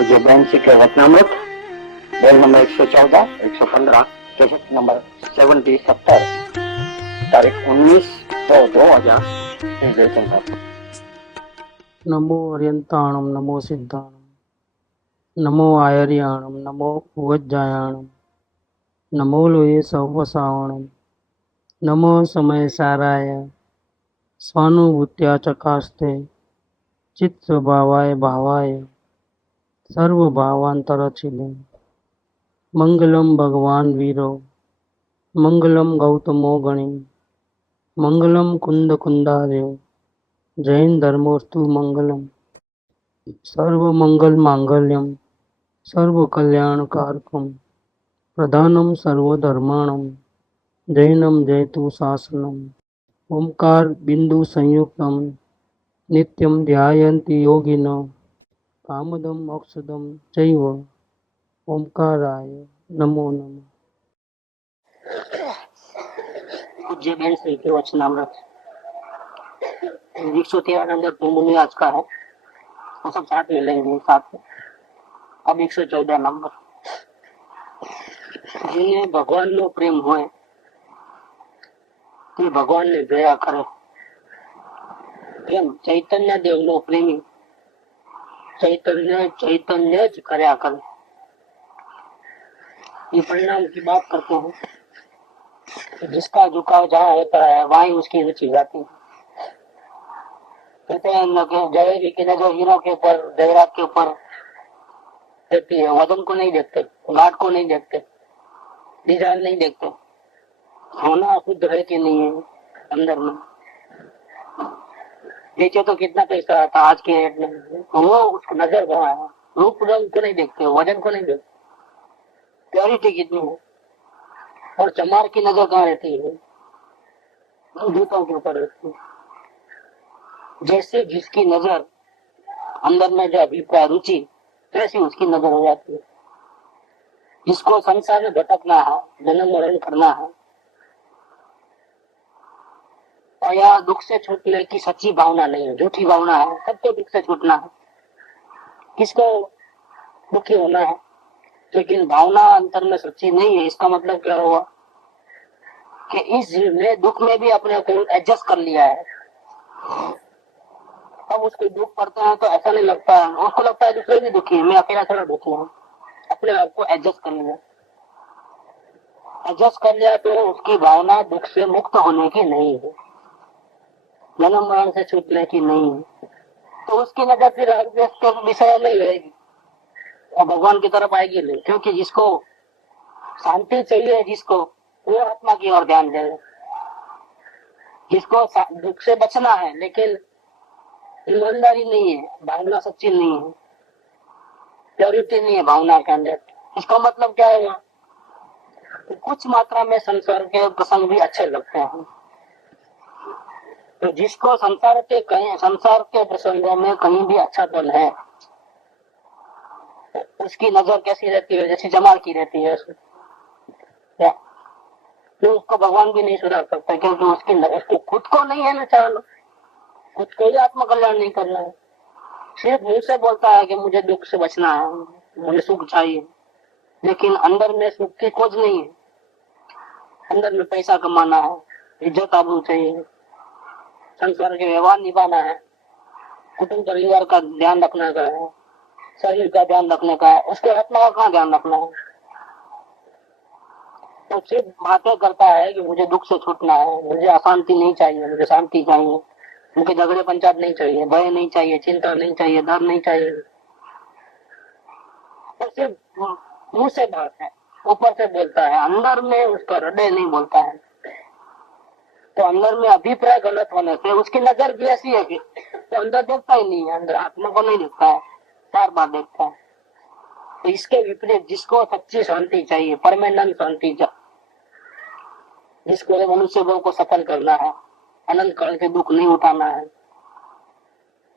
पूज्य बहन श्री के वचनामृत बोल नंबर 114, 115, कैसेट नंबर 70 तारीख 19/2/2023। नमो अर्यंताणम नमो सिद्धाणम नमो आयर्याणम नमो उवज्जायाणम नमो लोये सवसावणम नमो समय साराय स्वानुभूत्या चकास्ते चित्त भावाय भावाय सर्वभावांतरचिले मंगलम भगवान वीरो मंगलम गौतमो गणि मंगलम कुंद कुंदार्यो जैन धर्मोस्तु मंगलम सर्व मंगल मांगल्यम सर्व कल्याण कारकम प्रधानम सर्वधर्माणम जैनम जयतु शासनम ओंकार बिंदु संयुक्तम नित्यम ध्यायन्ति योगिनो कामदम मोक्षदम चैव ओंकाराय नमो नमः। पूज्य बहन श्री के वचनामृत 113 नंबर मुनि आज का है, वो सब साथ में लेंगे साथ में। अब 114 नंबर, जिन्हें भगवान नो प्रेम होए તે ભગવાન ને દયા કરે, એમ ચૈતન્ય દેવ નો પ્રેમી चैतन्य ज કર્યા કરે। ये परिणाम की बात करते हैं, जिसका झुकाव जहाँ होता है वहीं उसकी रुचि जाती है। कहते हैं जलेबी की नजर हीरो के ऊपर, जयरात के ऊपर रहती है, वजन को नहीं देखते, घाट को नहीं देखते, डिजाइन नहीं देखते, होना शुद्ध है कि नहीं है अंदर में। बेचे तो कितना पैसा आता आज के रेट में, वो उसको नजर वहाँ है, रूप रंग को नहीं देखते, वजन को नहीं देखते, प्योरिटी कितनी है। और चमार की नजर कहाँ रहती है? जूतों के ऊपर रहती है। जैसे जिसकी नजर अंदर में जो अभिप्राय रुचि, वैसी उसकी नजर हो जाती है। जिसको संसार में भटकना है, जन्म मरण करना है, और या दुख से छूटने की सच्ची भावना नहीं है, झूठी भावना है, सबको दुख से छूटना है, किसको दुखी होना है, लेकिन भावना अंतर में सच्ची नहीं है। इसका मतलब क्या हुआ कि इस जीव ने दुख में भी अपने को एडजस्ट कर लिया है। अब उसको दुख पड़ता है तो ऐसा नहीं लगता है, उसको लगता है दूसरे भी दुखी है, मैं अकेला थोड़ा दुखी हूँ। अपने आप को एडजस्ट कर लिया, तो उसकी भावना दुख से मुक्त होने की नहीं है, जन्म मरण से छूटने की नहीं है। तो उसकी नजर फिर के विषय नहीं रहेगी और भगवान की तरफ आएगी नहीं, क्योंकि जिसको शांति चाहिए, जिसको वो आत्मा की ओर ध्यान देगा। जिसको दुख से बचना है लेकिन ईमानदारी नहीं है, भावना सच्ची नहीं है, प्योरिटी नहीं है भावना के अंदर, इसका मतलब क्या है? तो कुछ मात्रा में संसार के प्रसंग भी अच्छे लगते हैं। तो जिसको संसार के प्रसंगों में कहीं भी अच्छापन है, उसकी नजर कैसी रहती है? जैसे जमाल की रहती है। तो उसको भगवान भी नहीं सुधार सकता, क्योंकि उसको खुद को नहीं है ना, चाहो खुद को ही आत्मकल्याण नहीं करना है। सिर्फ मुंह से बोलता है कि मुझे दुख से बचना है, मुझे सुख चाहिए, लेकिन अंदर में सुख की खोज नहीं है। अंदर में पैसा कमाना है, इज्जत आबरू चाहिए, संसार के व्यवहार निभाना है, कुटुंब परिवार का ध्यान रखने का है, शरीर का ध्यान रखने का है, उसके आत्मा का कहाँ ध्यान रखना है? तो सिर्फ बातें करता है कि मुझे दुख से छूटना है, मुझे अशांति नहीं चाहिए, मुझे शांति चाहिए, मुझे झगड़े पंचायत नहीं चाहिए, भय नहीं चाहिए, चिंता नहीं चाहिए, डर नहीं चाहिए। तो सिर्फ मुंह से बात है, ऊपर से बोलता है, अंदर में उसका हृदय नहीं बोलता है। तो अंदर में अभिप्राय गलत होने से उसकी नजर भी ऐसी है कि तो अंदर देखता ही नहीं है, अंदर आत्मा को नहीं देखता है, 4 बार देखता है। तो इसके विपरीत जिसको सच्ची शांति चाहिए, परमानेंट शांति, जिसको मनुष्य को सफल करना है, अनंत काल के दुख नहीं उठाना है,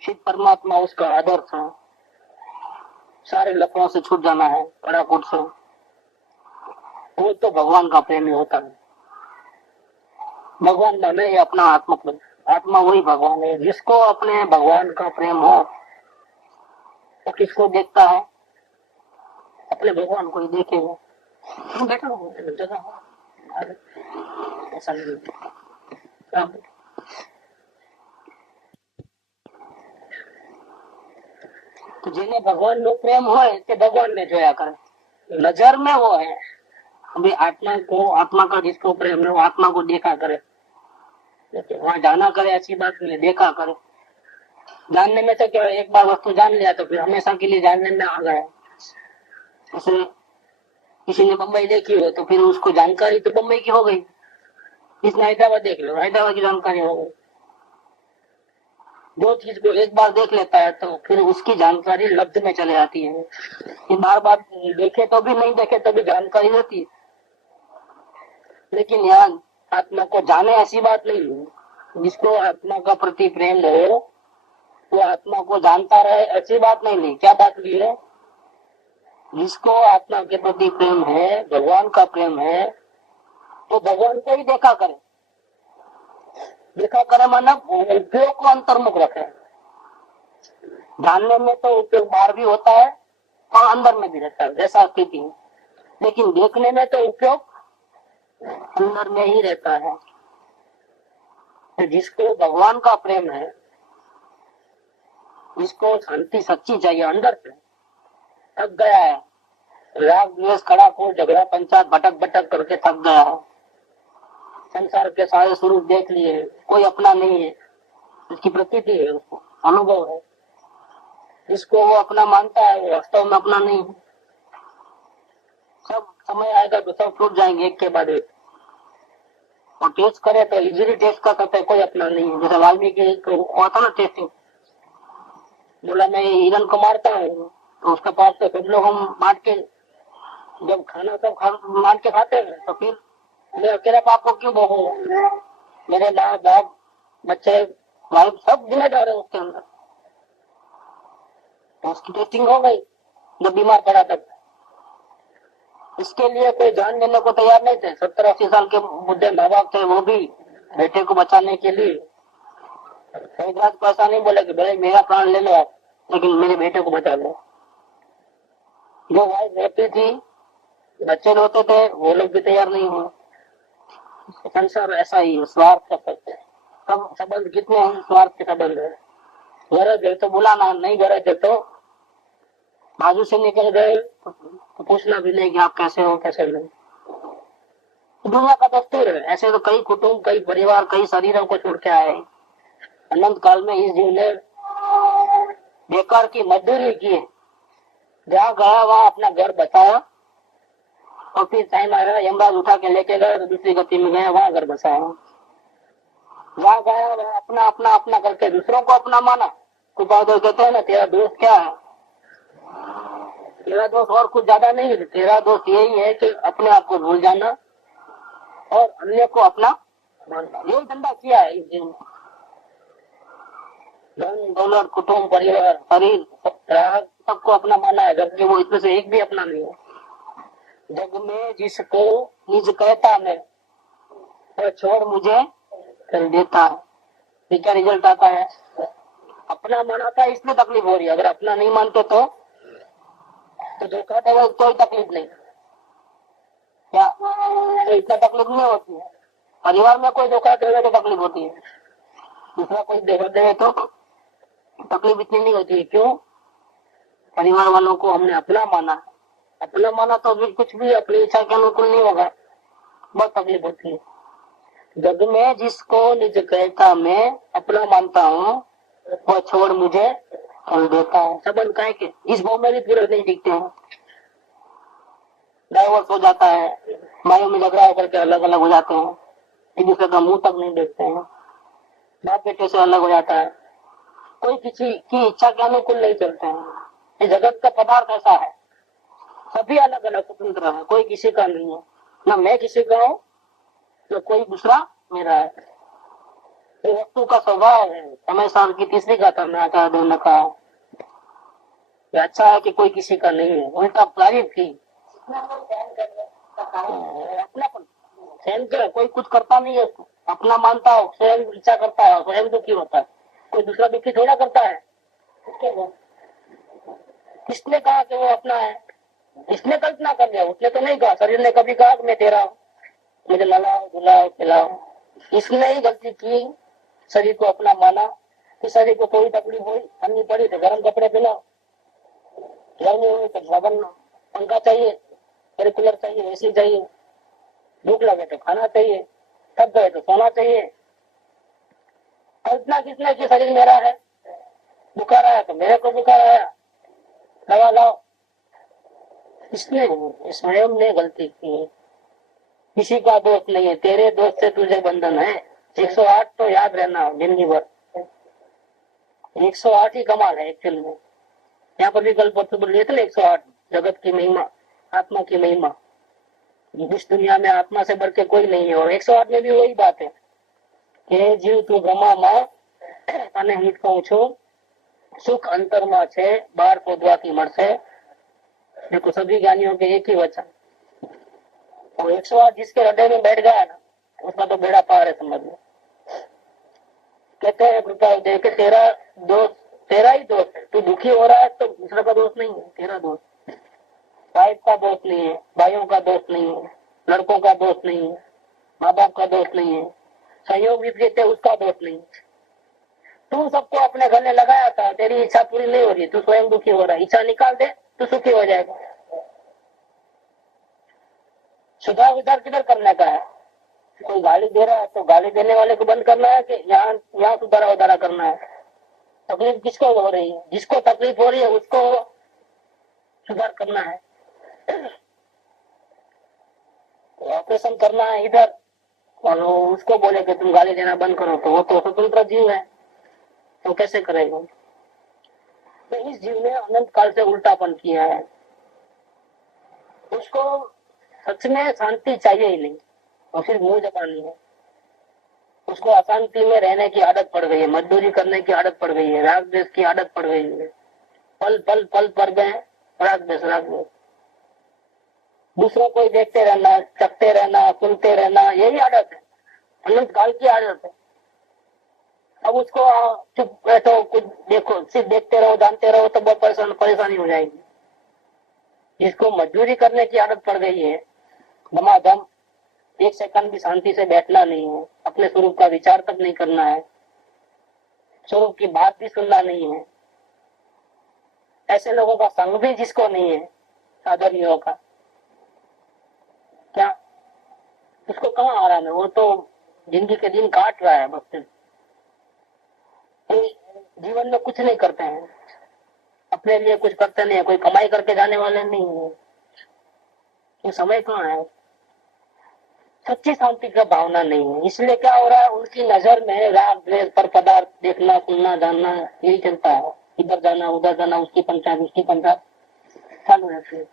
शिव परमात्मा उसका आदर्श है, सारे लफड़ों से छूट जाना है, कड़ाकुट से, वो तो भगवान का प्रेमी होता है। भगवान माने ये अपना आत्मा वही भगवान है। जिसको अपने भगवान का प्रेम हो, तो किसको देखता है? अपने भगवान को ही देखेगा। तुम बैठा हो जगह ऐसा नहीं क्या तो जिन्हें भगवान नो प्रेम हो भगवान ने जोया करे नजर में वो है। अभी आत्मा का जिसको प्रेम है वो आत्मा को देखा करे, वहां जाना करे ऐसी बात नहीं, देखा करे। जानने में तो क्या एक बार वस्तु जान लिया तो फिर हमेशा के लिए जानने में आ गया। जैसे किसी ने बम्बई देखी हो तो फिर उसको जानकारी तो बम्बई की हो गई। इसने हैदराबाद देख लो, हैदराबाद की जानकारी हो गई। जो चीज को एक बार देख लेता है तो फिर उसकी जानकारी लब्ध में चले जाती है। बार बार देखे तो भी नहीं देखे तो भी जानकारी रहती है। लेकिन यहाँ आत्मा को जाने ऐसी बात नहीं है। जिसको आत्मा का प्रति प्रेम हो वो आत्मा को जानता रहे ऐसी बात नहीं। क्या बात भी है, जिसको आत्मा के प्रति प्रेम है, भगवान का प्रेम है, तो भगवान को ही देखा करे। देखा करे मतलब उपयोग को अंतर्मुख रखे। जानने में तो उपयोग बाहर भी होता है और अंदर में भी रहता है, जैसा स्थिति है। लेकिन देखने में तो उपयोग अंदर में ही रहता है। तो जिसको भगवान का प्रेम है, जिसको शांति सच्ची चाहिए अंदर से, थक गया है, राग द्वेष खड़ा को झगड़ा पंचायत भटक भटक करके थक गया है, संसार के सारे स्वरूप देख लिए, कोई अपना नहीं है, इसकी प्रतीति है, उसको अनुभव है। जिसको वो अपना मानता है वो वास्तव में अपना नहीं है। सब समय आएगा तो सब टूट जाएंगे एक के बाद एक। और टेस्ट करे तो इजीली टेस्ट कर सकते, कोई अपना नहीं है। जैसे वाल्मीकि को आता ना टेस्टिंग, बोला मैं हिरन को मारता हूँ तो उसके पास तो सब लोग हम बांट के जब खाना सब बांट के खाते हैं तो फिर मैं अकेला पाप को क्यों भोगूंगा? मेरे माँ बाप बच्चे वाइफ सब जिम्मेदार है उसके अंदर। तो उसकी टेस्टिंग हो गई जब बीमार पड़ा तब। इसके लिए कोई जान देने को तैयार नहीं थे। 70-80 साल के बुढ़े माँ बाप थे, वो भी बेटे को बचाने के लिए एक बात को ऐसा नहीं बोले कि भाई मेरा प्राण ले लो आप, लेकिन मेरे बेटे को बचा लो। जो वाइफ रहती थी, बच्चे रोते थे, वो लोग भी तैयार नहीं हुए। संसार ऐसा ही है, स्वार्थ का सब संबंध कितने हैं, स्वार्थ के संबंध है। गरज है तो बुलाना, नहीं गरज है तो बाजू से निकल गए तो पूछना भी नहीं कि आप कैसे हो कैसे नहीं। दुनिया का दस्तूर है। ऐसे तो कई कुटुंब, कई परिवार, कई शरीरों को छोड़ के आए। अनंत काल में इस जीव ने बेकार की मजदूरी की, जहाँ गया वहां अपना घर बसाया और फिर टाइम आया यमराज उठा के लेके गए तो दूसरी गति में गया, वहां घर बसाया। वहां गया वहां अपना अपना अपना करके दूसरों को अपना माना। कृपादेव कहते हैं ना, तेरा दोस्त क्या है? तेरा दोस्त और कुछ ज्यादा नहीं है, तेरा दोस्त यही है कि अपने आप को भूल जाना और अन्य को अपना मानना। यही धंधा किया है इस जीवन। धन दौलत कुटुंब परिवार शरीर सबको अपना माना है, जबकि वो इसमें से एक भी अपना नहीं है। जग में जिसको निज कहता मैं वो छोड़ मुझे कर देता है। क्या रिजल्ट आता है? अपना मानता है इसलिए तकलीफ हो रही है। अगर अपना नहीं मानते तो धोखा देगा कोई तकलीफ नहीं। क्या तो इतना तकलीफ नहीं होती है। परिवार में कोई धोखा देगा तो तकलीफ होती है, दूसरा कोई धोखा देगा तो तकलीफ इतनी नहीं होती है। क्यों? परिवार वालों को हमने अपना माना। अपना माना तो भी कुछ भी अपनी इच्छा के अनुकूल नहीं होगा, बहुत तकलीफ होती है। जग में जिसको निज कहता मैं अपना मानता हूँ वो छोड़ मुझे कर देता है। संबंध का है कि इस भाव में भी पूरे नहीं दिखते हैं। डाइवोर्स हो जाता है, भाइयों में झगड़ा होकर के अलग अलग हो जाते हैं, एक दूसरे का मुंह तक नहीं देखते हैं, बाप बेटे से अलग हो जाता है, कोई किसी की इच्छा के अनुकूल नहीं चलते हैं। ये जगत का पदार्थ ऐसा है, सभी अलग अलग स्वतंत्र है, कोई किसी का नहीं है। ना मैं किसी का हूँ तो कोई दूसरा मेरा है। तो वस्तु का स्वभाव है। समय साल की तीसरी गाथा में आचार्य देव ने कहा अच्छा है कि कोई किसी का नहीं है, उल्टा तारीफ की। अपनापन स्वयं का कोई कुछ करता नहीं है, उसको अपना मानता हो, स्वयं इच्छा करता है, स्वयं दुखी होता है, कोई दूसरा दुखी थोड़ा करता है। किसने कहा कि वो अपना है? इसने कल्पना कर लिया, उसने तो नहीं कहा। शरीर ने कभी कहा कि मैं तेरा हूँ, मुझे नलाओ धुलाओ पिलाओ। इसने ही गलती की, शरीर को अपना माना कि शरीर को कोई तकलीफ हुई, ठंडी पड़ी तो गर्म कपड़े पहनाओ, गर्मी हुई तो साबन पंखा चाहिए, एयर कूलर चाहिए, एसी चाहिए, भूख लगे तो खाना चाहिए, थक गए तो सोना चाहिए। कल्पना किसने की शरीर मेरा है, बुखार आया तो मेरे को बुखार आया, दवा लाओ। इसने स्वयं ने गलती की, किसी का दोष नहीं है। तेरे दोष से तुझे बंधन है। 108 तो याद रहना जिंदगी भर, 108 ही कमाल है एक्चुअल में। यहाँ पर भी कल परसों बोल लिए थे 108 जगत की महिमा, आत्मा की महिमा। इस दुनिया में आत्मा से बढ़ के कोई नहीं है। और 108 में भी वही बात है कि जीव तू ब्रह्मा मां અને હું કહું છું सुख अंतर में छे बाहर खोदवा की मरसे। देखो सभी ज्ञानियों के एक ही वचन, वो 108 जिसके हृदय में बैठ गया ना, उसका तो बेड़ा पार है समझ लो। कहते हैं कृपा देव के तेरा दोष, तेरा ही दोष है। तू दुखी हो रहा है तो दूसरे का दोष नहीं है, तेरा दोष। वाइफ का दोष नहीं है, भाइयों का दोष नहीं है, लड़कों का दोष नहीं है, माँ बाप का दोष नहीं है, संयोग विपरीत है उसका दोष नहीं है। तू सबको अपने गले लगाया था, तेरी इच्छा पूरी नहीं हो रही, तू स्वयं दुखी हो रहा है। इच्छा निकाल दे तो सुखी हो जाएगा। सुधार विचार किधर करने का है? कोई गाली दे रहा है तो गाली देने वाले को बंद करना है कि यहाँ सुधारा उधारा करना है? तकलीफ किसको हो रही है? जिसको तकलीफ हो रही है उसको सुधार करना है। ऑपरेशन करना है इधर और उसको बोले कि तुम गाली देना बंद करो, तो वो तो स्वतंत्र जीव है, तो कैसे करेगा? तो इस जीव ने अनंत काल से उल्टापन किया है। उसको सच में शांति चाहिए ही नहीं और सिर्फ मुंह जबानी है। उसको अशांति में रहने की आदत पड़ गई है, मजदूरी करने की आदत पड़ गई है, राग द्वेष की आदत पड़ गई है। पल पल पल पर गए राग द्वेष राग द्वेष। दूसरों को देखते रहना, चखते रहना, सुनते रहना, यही आदत है, अनंत काल की आदत है। अब उसको चुप बैठो, कुछ देखो, सिर्फ देखते रहो, जानते रहो तो बहुत परेशानी हो जाएगी। जिसको मजदूरी करने की आदत पड़ गई है, धमाधम, एक सेकंड भी शांति से बैठना नहीं है, अपने स्वरूप का विचार तक नहीं करना है, स्वरूप की बात भी सुनना नहीं है, ऐसे लोगों का संग भी जिसको नहीं है, साधर्मियों का, क्या उसको कहाँ आराम है? वो तो जिंदगी के दिन काट रहा है बस। जीवन में कुछ नहीं करते हैं, अपने लिए कुछ करते नहीं है, कोई कमाई करके जाने वाले नहीं है। ये समय कहाँ है? सच्ची शांति का भावना नहीं है। इसलिए क्या हो रहा है, उनकी नजर में राग द्वेष पर पदार्थ देखना, सुनना, जानना, यही चलता है। इधर जाना उधर जाना, उसकी पंचायत उसकी पंचायत चालू रहती है।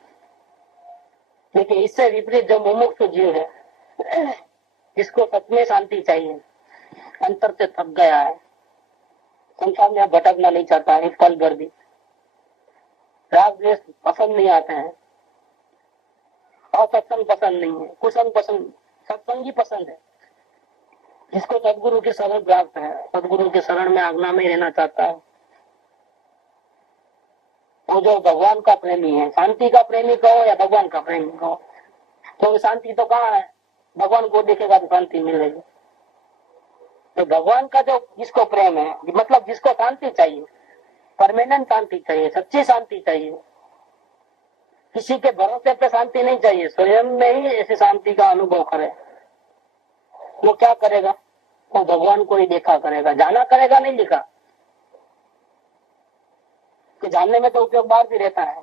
लेकिन इससे विपरीत जो मुमुक्षु जीव है, जिसको सच में शांति चाहिए, अंतर से थक गया है, संसार में भटकना नहीं चाहता है एक पल भर भी, राग द्वेष पसंद नहीं आते हैं, और सत्संग पसंद नहीं है, कुसंग पसंद, सत्संगी पसंद है। जिसको सदगुरु की शरण प्राप्त है, सदगुरु के शरण में आज्ञा में रहना चाहता है, वो जो भगवान का प्रेमी है, शांति का प्रेमी कहो या भगवान का प्रेमी कहो, तो शांति तो कहाँ है? भगवान को देखेगा तो शांति मिलेगी। तो भगवान का जो जिसको प्रेम है, मतलब जिसको शांति चाहिए, परमानेंट शांति चाहिए, सच्ची शांति चाहिए, किसी के भरोसे पे शांति नहीं चाहिए, स्वयं में ही ऐसी शांति का अनुभव करे, वो क्या करेगा? वो भगवान को ही देखा करेगा, जाना करेगा नहीं लिखा कि जानने में तो उपयोग बाहर भी रहता है।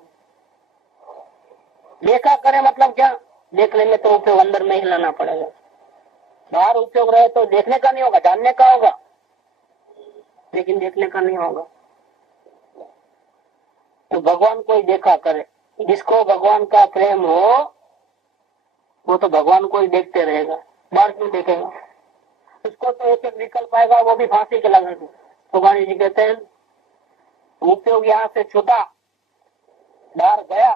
देखा करे मतलब क्या? देखने में तो उपयोग अंदर में ही लाना पड़ेगा। बाहर उपयोग रहे तो देखने का नहीं होगा, जानने का होगा, लेकिन देखने का नहीं होगा। तो भगवान को ही देखा करे। जिसको भगवान का प्रेम हो वो तो भगवान को ही देखते रहेगा, बाहर क्यों देखेगा? उसको तो एक एक विकल्प आएगा, वो भी फांसी के लगा। भगवान जी कहते हैं उपयोग यहाँ से छूटा, बाहर गया,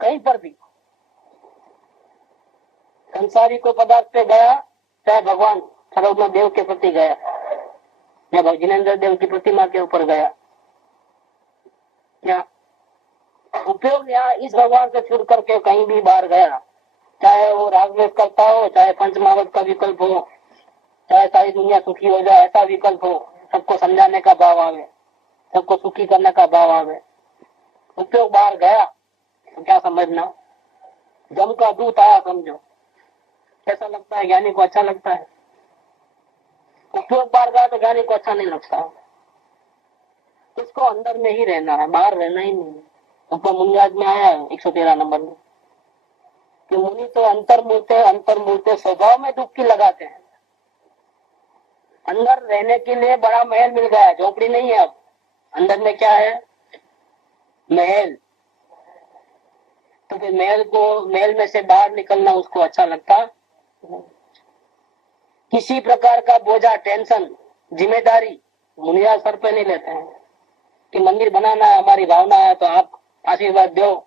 कहीं पर भी संसारी को पदार्थ पे गया, चाहे भगवान सर्वज्ञ देव के प्रति गया या जिनेन्द्र देव की प्रतिमा के ऊपर गया, क्या उपयोग यहाँ इस भगवान से छूट करके कहीं भी बाहर गया, चाहे वो रागद्वेष करता हो, चाहे पंचमावत का विकल्प हो, चाहे सारी दुनिया सुखी हो जाए ऐसा विकल्प हो, सबको समझाने का भाव आवे, सबको सुखी करने का भाव आवे, उपयोग बाहर गया तो क्या समझना, जम का दूत आया समझो। कैसा लगता है? ज्ञानी को अच्छा लगता है। उपयोग बाहर गया तो ज्ञानी को अच्छा नहीं लगता। इसको अंदर में ही रहना है, बाहर रहना ही नहीं। ऊपर मुनियाज में आया है 113 नंबर में कि मुनि तो अंतर्मूर्ते स्वभाव में डुबकी लगाते हैं। अंदर रहने के लिए बड़ा महल मिल गया, झोपड़ी नहीं है। अब अंदर में क्या है? महल। तो फिर महल में से बाहर निकलना उसको अच्छा लगता। किसी प्रकार का बोझा, टेंशन, जिम्मेदारी मुनिया सर पे नहीं लेते हैं कि मंदिर बनाना है, हमारी भावना है तो आप आशीर्वाद दो,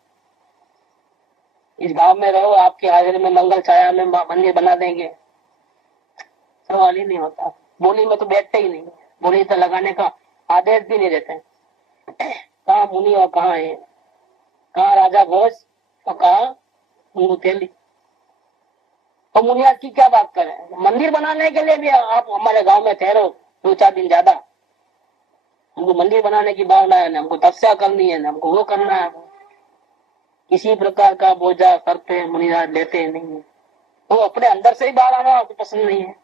इस भाव में रहो, आपकी हाजिरी में मंगल छाया में मंदिर बना देंगे। सवाल ही नहीं होता। बोली में तो बैठते ही नहीं, बोली तो लगाने का आदेश भी नहीं देते। कहाँ मुनि और कहाँ है, कहाँ राजा घोष और कहाँ मुंगुथेली। तो मुनिया की क्या बात करें? मंदिर बनाने के लिए भी आप हमारे गांव में ठहरो 2-4 दिन ज्यादा, हमको मंदिर बनाने की भावना है, हमको तपस्या करनी है, हमको वो करना है। किसी प्रकार का बोझा सर पे मुनिराज लेते नहीं है। वो अपने अंदर से ही बाहर आना आपको पसंद नहीं है,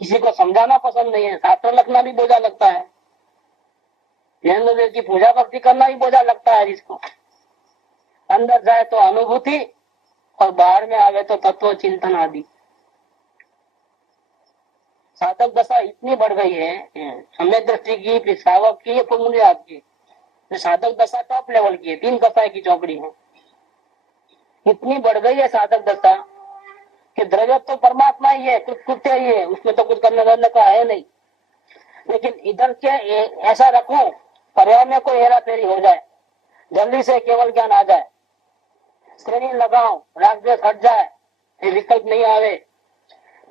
किसी को समझाना पसंद नहीं है। शास्त्र लिखना भी बोझा लगता है, ज्ञान देव की पूजा भक्ति करना भी बोझा लगता है। जिसको अंदर जाए तो अनुभूति और बाहर में आवे तो तत्व चिंतन आदि। साधक दशा इतनी बढ़ गई है, समय दृष्टि की, फिर श्रावक की, फिर मुनिराज की। साधक दशा टॉप लेवल की है, 3 कसाई की चौकड़ी है। इतनी बढ़ गई है साधक दशा कि द्रव्य तो परमात्मा ही है, कुछ कुछ ही है, उसमें तो कुछ करने का है नहीं। लेकिन इधर के ऐसा रखो पर्याय में कोई हेरा फेरी हो जाए, जल्दी से केवल ज्ञान आ जाए, श्रेणी लगाओ, राग द्वेष हट जाए, विकल्प नहीं आवे,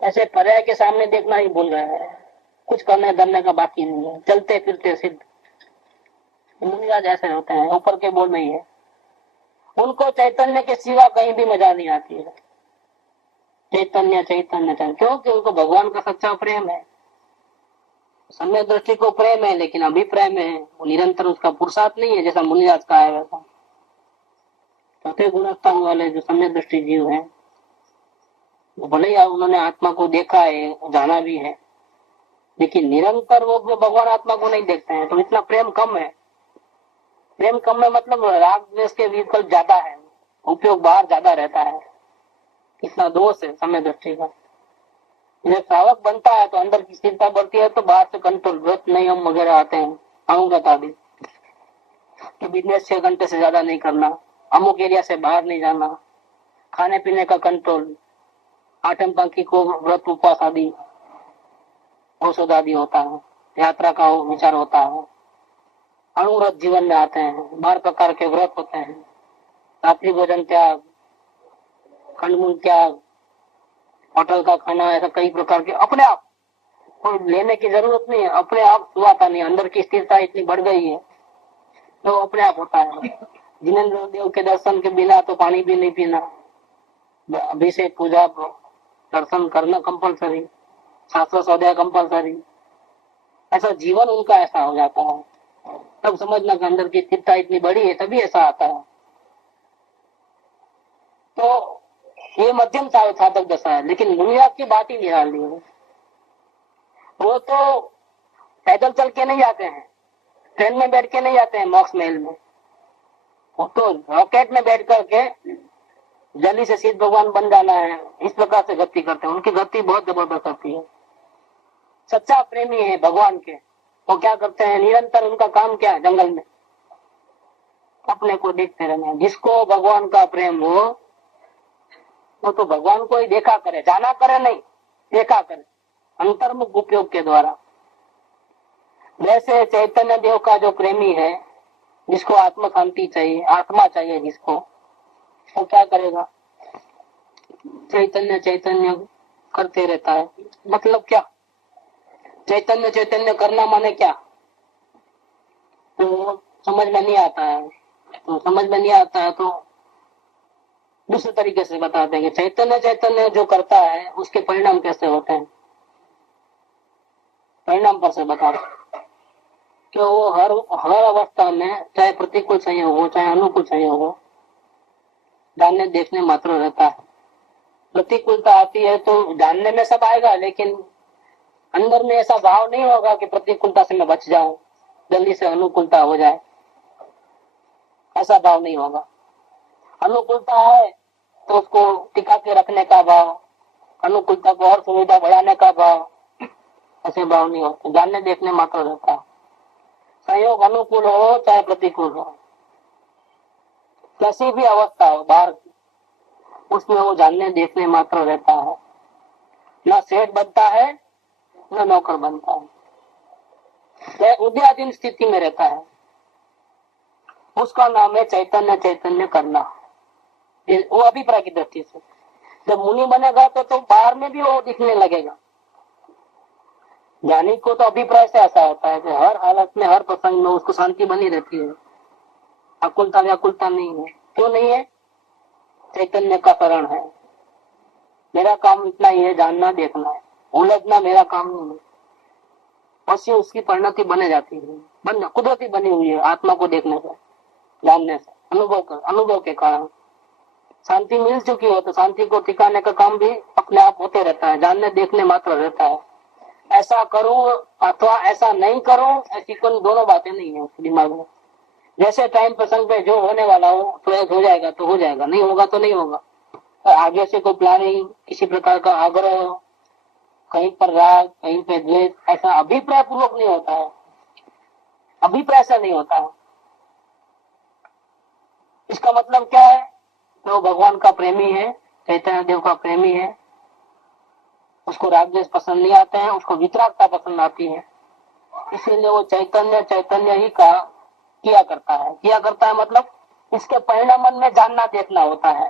ऐसे पर्याय के सामने देखना ही भूल रहे हैं। कुछ करने धरने का बाकी नहीं है, चलते फिरते सिद्ध। मुनिराज ऐसे होते हैं, ऊपर के बोल में ही है। उनको चैतन्य के सिवा कहीं भी मजा नहीं आती है। चैतन्य चैतन्य चैतन्य, क्योंकि उनको भगवान का सच्चा प्रेम है। समय दृष्टि को प्रेम है, लेकिन अभिप्राय में है, वो निरंतर उसका पुरुषार्थ नहीं है, जैसा मुनिराज का है वैसा। चौथे गुणस्थान वाले जो समय दृष्टि जीव है, वो भले ही उन्होंने आत्मा को देखा है, जाना भी है, लेकिन निरंतर वो भगवान आत्मा को नहीं देखते हैं। तो इतना प्रेम कम है। प्रेम कम है मतलब राग द्वेष के विकल्प ज्यादा है, उपयोग बाहर ज्यादा रहता है। कितना दोष है समय दृष्टि का। जब श्रावक बनता है तो अंदर की स्थिरता बढ़ती है, तो बाहर से कंट्रोल, व्रत नियम वगैरह आते हैं। आऊंगा ताबी कि बिजनेस 6 घंटे से ज्यादा नहीं करना, अमुक एरिया से बाहर नहीं जाना, खाने पीने का कंट्रोल, आठम पंखी को व्रत उपवास आदि औषध आदि होता है, यात्रा का विचार होता है। अणुव्रत जीवन में आते हैं, 12 प्रकार के व्रत होते हैं, रात्रि भोजन त्याग, खंडमूल त्याग, होटल का खाना, ऐसा कई प्रकार के। अपने आप कोई लेने की जरूरत नहीं है, अपने आप सुहाता नहीं। अंदर की स्थिरता इतनी बढ़ गई है तो अपने आप होता है। जिनेंद्र देव के दर्शन के बिना तो पानी भी नहीं पीना, अभिषेक पूजा दर्शन करना कंपलसरी, शास्त्र स्वाध्याय कंपलसरी। ऐसा जीवन उनका ऐसा हो जाता है, तब समझना कि अंदर की स्थिरता इतनी बड़ी है, तभी ऐसा आता है। तो ये मध्यम साधक दशा है। लेकिन मुनिराज की बात ही निराली है। वो तो पैदल चल के नहीं जाते हैं, ट्रेन में बैठ के नहीं जाते हैं मोक्ष महल में, वो तो रॉकेट में बैठ करके जल्दी से सिद्ध भगवान बन जाना है, इस प्रकार से गति करते हैं। उनकी गति बहुत जबरदस्त होती है। सच्चा प्रेमी है भगवान के, वो क्या करते हैं, निरंतर उनका काम क्या है, जंगल में अपने को देखते रहना। जिसको भगवान का प्रेम हो वो तो भगवान को ही देखा करे, जाना करे नहीं, देखा करे अंतर्मुख उपयोग के द्वारा। वैसे चैतन्य देव का जो प्रेमी है, जिसको आत्म शांति चाहिए, आत्मा चाहिए जिसको, वो क्या करेगा, चैतन्य चैतन्य करते रहता है। मतलब क्या, चैतन्य चैतन्य करना माने क्या, तो समझ में नहीं आता है। तो समझ में नहीं आता है तो दूसरे तरीके से बता देंगे। चैतन्य चैतन्य जो करता है उसके परिणाम कैसे होते हैं, परिणाम पर से बता दो कि वो हर अवस्था में, चाहे प्रतिकूल संयोग हो चाहे अनुकूल संयोग हो, जानने देखने मात्र रहता है। प्रतिकूलता आती है तो जानने में सब आएगा, लेकिन अंदर में ऐसा भाव नहीं होगा कि प्रतिकूलता से मैं बच जाऊं, जल्दी से अनुकूलता हो जाए, ऐसा भाव नहीं होगा। अनुकूलता है तो उसको टिका के रखने का भाव, अनुकूलता को और सुविधा बढ़ाने का भाव, ऐसे भाव नहीं होते। जानने देखने मात्र रहता है। संयोग अनुकूल हो चाहे प्रतिकूल हो, कैसी भी अवस्था हो बाहर, उसमें वो जानने देखने मात्र रहता है। न सेठ बनता है न नौकर बनता है, वह उदयाधीन स्थिति में रहता है। उसका नाम है चैतन्य चैतन्य करना। वो अभिप्राय की दृष्टि से जब मुनि बनेगा तो बाहर में भी वो दिखने लगेगा। ज्ञानी को तो अभिप्राय से ऐसा होता है कि हर हालत में हर प्रसंग में उसको शांति बनी रहती है, अकुलता व्याकुलता नहीं है। क्यों नहीं है? चैतन्य का शरण है। मेरा काम इतना ही है, जानना देखना है, उलझना मेरा काम नहीं है। वैसे उसकी परिणति बने जाती है, कुदरती बनी हुई है। आत्मा को देखने से, जानने से, अनुभव के कारण शांति मिल चुकी हो तो शांति को टिकाने का काम भी अपने आप होते रहता है। जानने देखने मात्र रहता है। ऐसा करूं अथवा ऐसा नहीं करूं, ऐसी कोई दोनों बातें नहीं है उसके दिमाग में। जैसे टाइम प्रसंग पे जो होने वाला हो तो हो जाएगा तो हो जाएगा, नहीं होगा तो नहीं होगा। आगे से कोई प्लानिंग, किसी प्रकार का आग्रह, कहीं पर राग कहीं पे द्वेष, ऐसा अभिप्राय पूर्वक नहीं होता है। अभिप्राय से नहीं होता है। इसका मतलब क्या है? तो भगवान का प्रेमी है, चैतन्य देव का प्रेमी है, उसको राग द्वेष पसंद नहीं आते हैं, उसको वितरागता पसंद आती है। इसीलिए वो चैतन्य चैतन्य ही का किया करता है मतलब इसके परिणाम में जानना देखना होता है।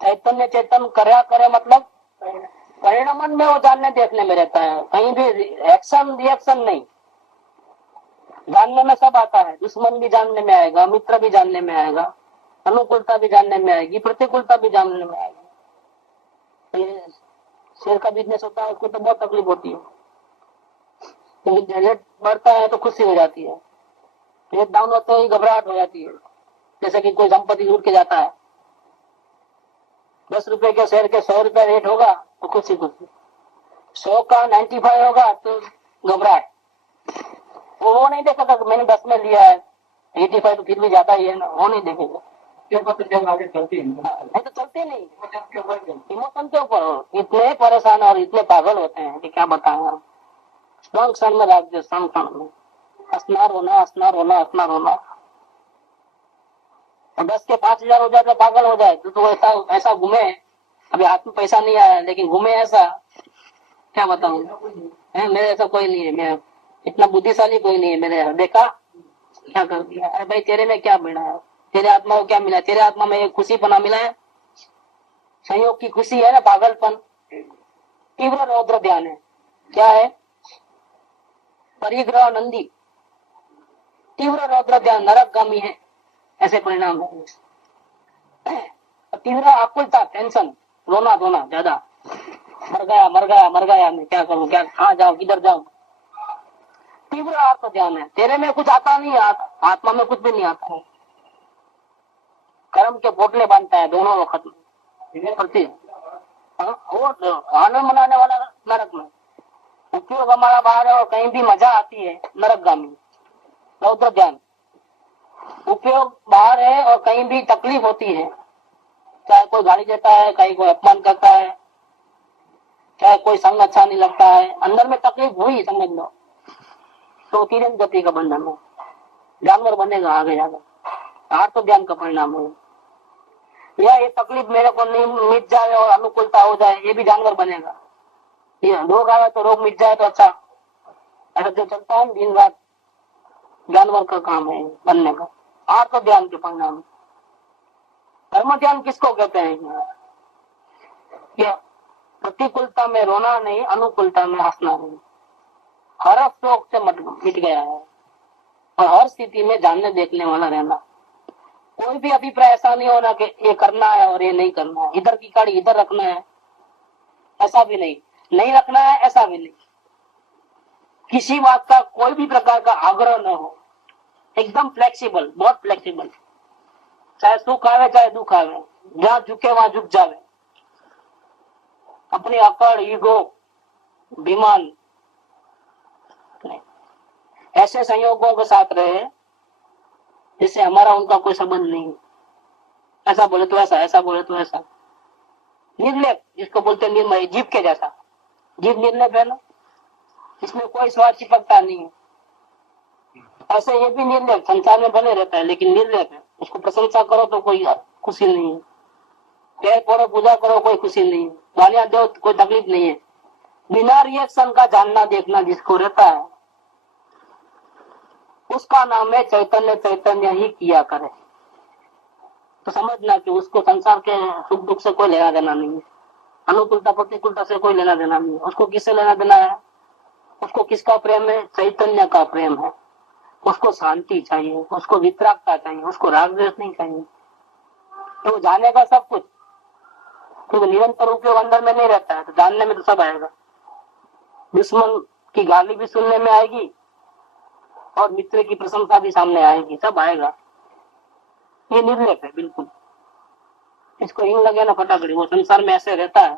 चैतन्य चैतन्य करे मतलब परिणाम में वो जानने देखने में रहता है। कहीं भी एक्शन रिएक्शन नहीं। जानने में सब आता है। दुश्मन भी जानने में आएगा, मित्र भी जानने में आएगा, अनुकूलता भी जानने में आएगी, प्रतिकूलता भी जानने में आएगी। शेयर का बिजनेस होता है, उसको तो बहुत तकलीफ होती है, क्योंकि रेट बढ़ता है तो खुशी हो जाती है, रेट डाउन होते ही घबराहट हो जाती है। जैसे कि कोई संपत्ति लूट के जाता है, 10 रुपए के शेयर के 100 रुपए रेट होगा तो खुशी, 100 का 95 होगा तो घबराहट। वो नहीं देखेगा कि मैंने 10 में लिया है, 85 तो फिर भी ज्यादा ही है ना, वो नहीं देखेगा। आगे चलती है नहीं तो चलती नहीं। इमोशन के ऊपर इतने परेशान और इतने पागल होते हैं कि क्या बताएं हम। क्षण में राख दे, क्षण में अस्नार होना। 10 के 5,000 हो जाए तो पागल हो जाए तो ऐसा घूमे। अभी हाथ में पैसा नहीं आया लेकिन घूमे ऐसा, क्या बताऊं। मेरे ऐसा कोई नहीं है, मैं इतना बुद्धिशाली कोई नहीं है। मैंने देखा क्या कर दिया। अरे भाई तेरे में क्या मिला है, तेरे आत्मा को क्या मिला? तेरे आत्मा में एक खुशी पना मिला है, संयोग की खुशी है ना, पागलपन। तीव्र रौद्र ध्यान है, क्या है? परिग्रह नंदी, तीव्र रौद्र ध्यान नरकगामी है, ऐसे परिणाम है। तीव्र आकुलता, टेंशन, रोना धोना ज्यादा, मर गया मैं क्या करूं, क्या कहाँ जाऊं, किधर जाऊं। तीव्र आत्म ध्यान है, तेरे में कुछ आता नहीं, आत्मा में कुछ भी नहीं आता है। कर्म के पोटले बांधता है दोनों वक्त में करती है। वो आनंद मनाने वाला नरक में, उपयोग हमारा बाहर है और कहीं भी मजा आती है नरकगामी। रौद्र ध्यान, उपयोग बाहर है और कहीं भी तकलीफ होती है, चाहे कोई गाली देता है, कहीं कोई अपमान करता है, चाहे कोई संग अच्छा नहीं लगता है, अंदर में तकलीफ हुई समझ लो तो तीरन गति का बंधन है, जानवर बनेगा आगे जाकर। आर्थ ज्ञान का परिणाम है। या ये तकलीफ मेरे को नहीं मिट जाए और अनुकूलता हो जाए, ये भी जानवर बनेगा। ये रोग आए तो रोग मिट जाए तो अच्छा, ऐसा जो चलता है दिन रात, जानवर का काम है बनने का। आर्थ ज्ञान के परिणाम। कर्म ज्ञान किसको कहते हैं? प्रतिकूलता में रोना नहीं, अनुकूलता में हंसना नहीं, हर शोक से मिट गया है और हर स्थिति में जानने देखने वाला रहना। कोई भी अभिप्राय ऐसा नहीं होना कि ये करना है और ये नहीं करना है, इधर की कड़ी इधर रखना है, ऐसा भी नहीं, नहीं रखना है ऐसा भी नहीं। किसी बात का कोई भी प्रकार का आग्रह न हो, एकदम फ्लेक्सिबल, बहुत फ्लेक्सिबल। चाहे सुख आवे चाहे दुख आवे, जहां झुके वहां झुक जावे। अपनी अकड़, ईगो, विमान, ऐसे संयोगों के साथ रहे जिससे हमारा उनका कोई संबंध नहीं है। ऐसा बोले तो ऐसा, ऐसा बोले तो ऐसा। निर्लेप, जिसको बोलते हैं निर्मय, जीव के जैसा। जीव निर्लेप है ना, इसमें कोई स्वार्थ चिपकता नहीं है। ऐसे ये भी निर्लेप, संसार में बने रहता है लेकिन निर्लेप है। उसको प्रशंसा करो तो कोई खुशी नहीं है, पैर पड़ो पूजा करो कोई खुशी नहीं है, गालियां दो तो कोई तकलीफ नहीं है। बिना रिएक्शन का जानना देखना जिसको रहता है उसका नाम है चैतन्य। चैतन्य ही किया करे तो समझना कि उसको संसार के सुख दुख से कोई लेना देना नहीं है, अनुकूलता प्रतिकूलता से कोई लेना देना नहीं है। उसको किससे लेना देना है? उसको किसका प्रेम है? चैतन्य का प्रेम है। उसको शांति चाहिए, उसको वितरागता चाहिए, उसको राग द्वेष नहीं चाहिए। तो जानेगा सब कुछ, क्योंकि निरंतर उपयोग अंदर में नहीं रहता है, तो जानने में तो सब आएगा। दुश्मन की गाली भी सुनने में आएगी और मित्र की प्रशंसा भी सामने आएगी, सब आएगा। ये निर्लेप है बिल्कुल। इसको हिंग लगे ना फटाकड़ी, वो संसार में ऐसे रहता है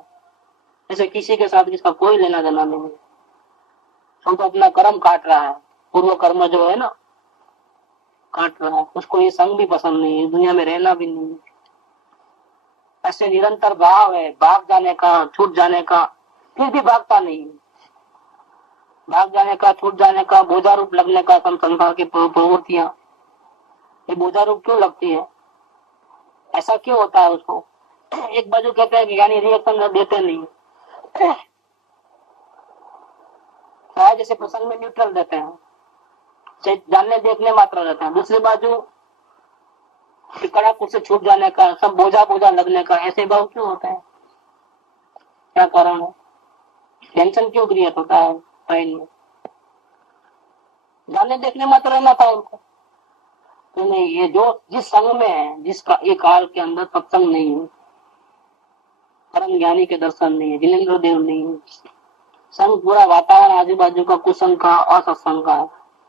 जैसे किसी के साथ किसका कोई लेना देना नहीं है। वो तो अपना कर्म काट रहा है, पूर्व कर्म जो है ना काट रहा है। उसको ये संग भी पसंद नहीं है, दुनिया में रहना भी नहीं है। ऐसे निरंतर भाव है, भाग जाने का, छूट जाने का, फिर भी भागता नहीं है। भाग जाने का, छूट जाने का, बोझा रूप लगने का, संसार की प्रवृत्तियां ये बोझा रूप क्यों लगती है? ऐसा क्यों होता है उसको? एक बाजू कहते हैं कि यानी रिएक्शन देते नहीं, जैसे प्रसंग में न्यूट्रल देते हैं, जानने देखने मात्र रहते हैं। दूसरी बाजू कड़ा कुछ से छूट जाने का, सब बोझा बोझा लगने का, ऐसे भाव क्यों होता है? क्या कारण है? टेंशन क्यों क्रिएट होता है माइंड में? जानने देखने मात्र रहना था उनको तो नहीं। ये जो जिस संग में है, जिसका एक काल के अंदर सत्संग नहीं है, परम ज्ञानी के दर्शन नहीं है, जिनेन्द्र देव नहीं है, संग पूरा वातावरण आजू बाजू का कुसंग का, असत्संग का है।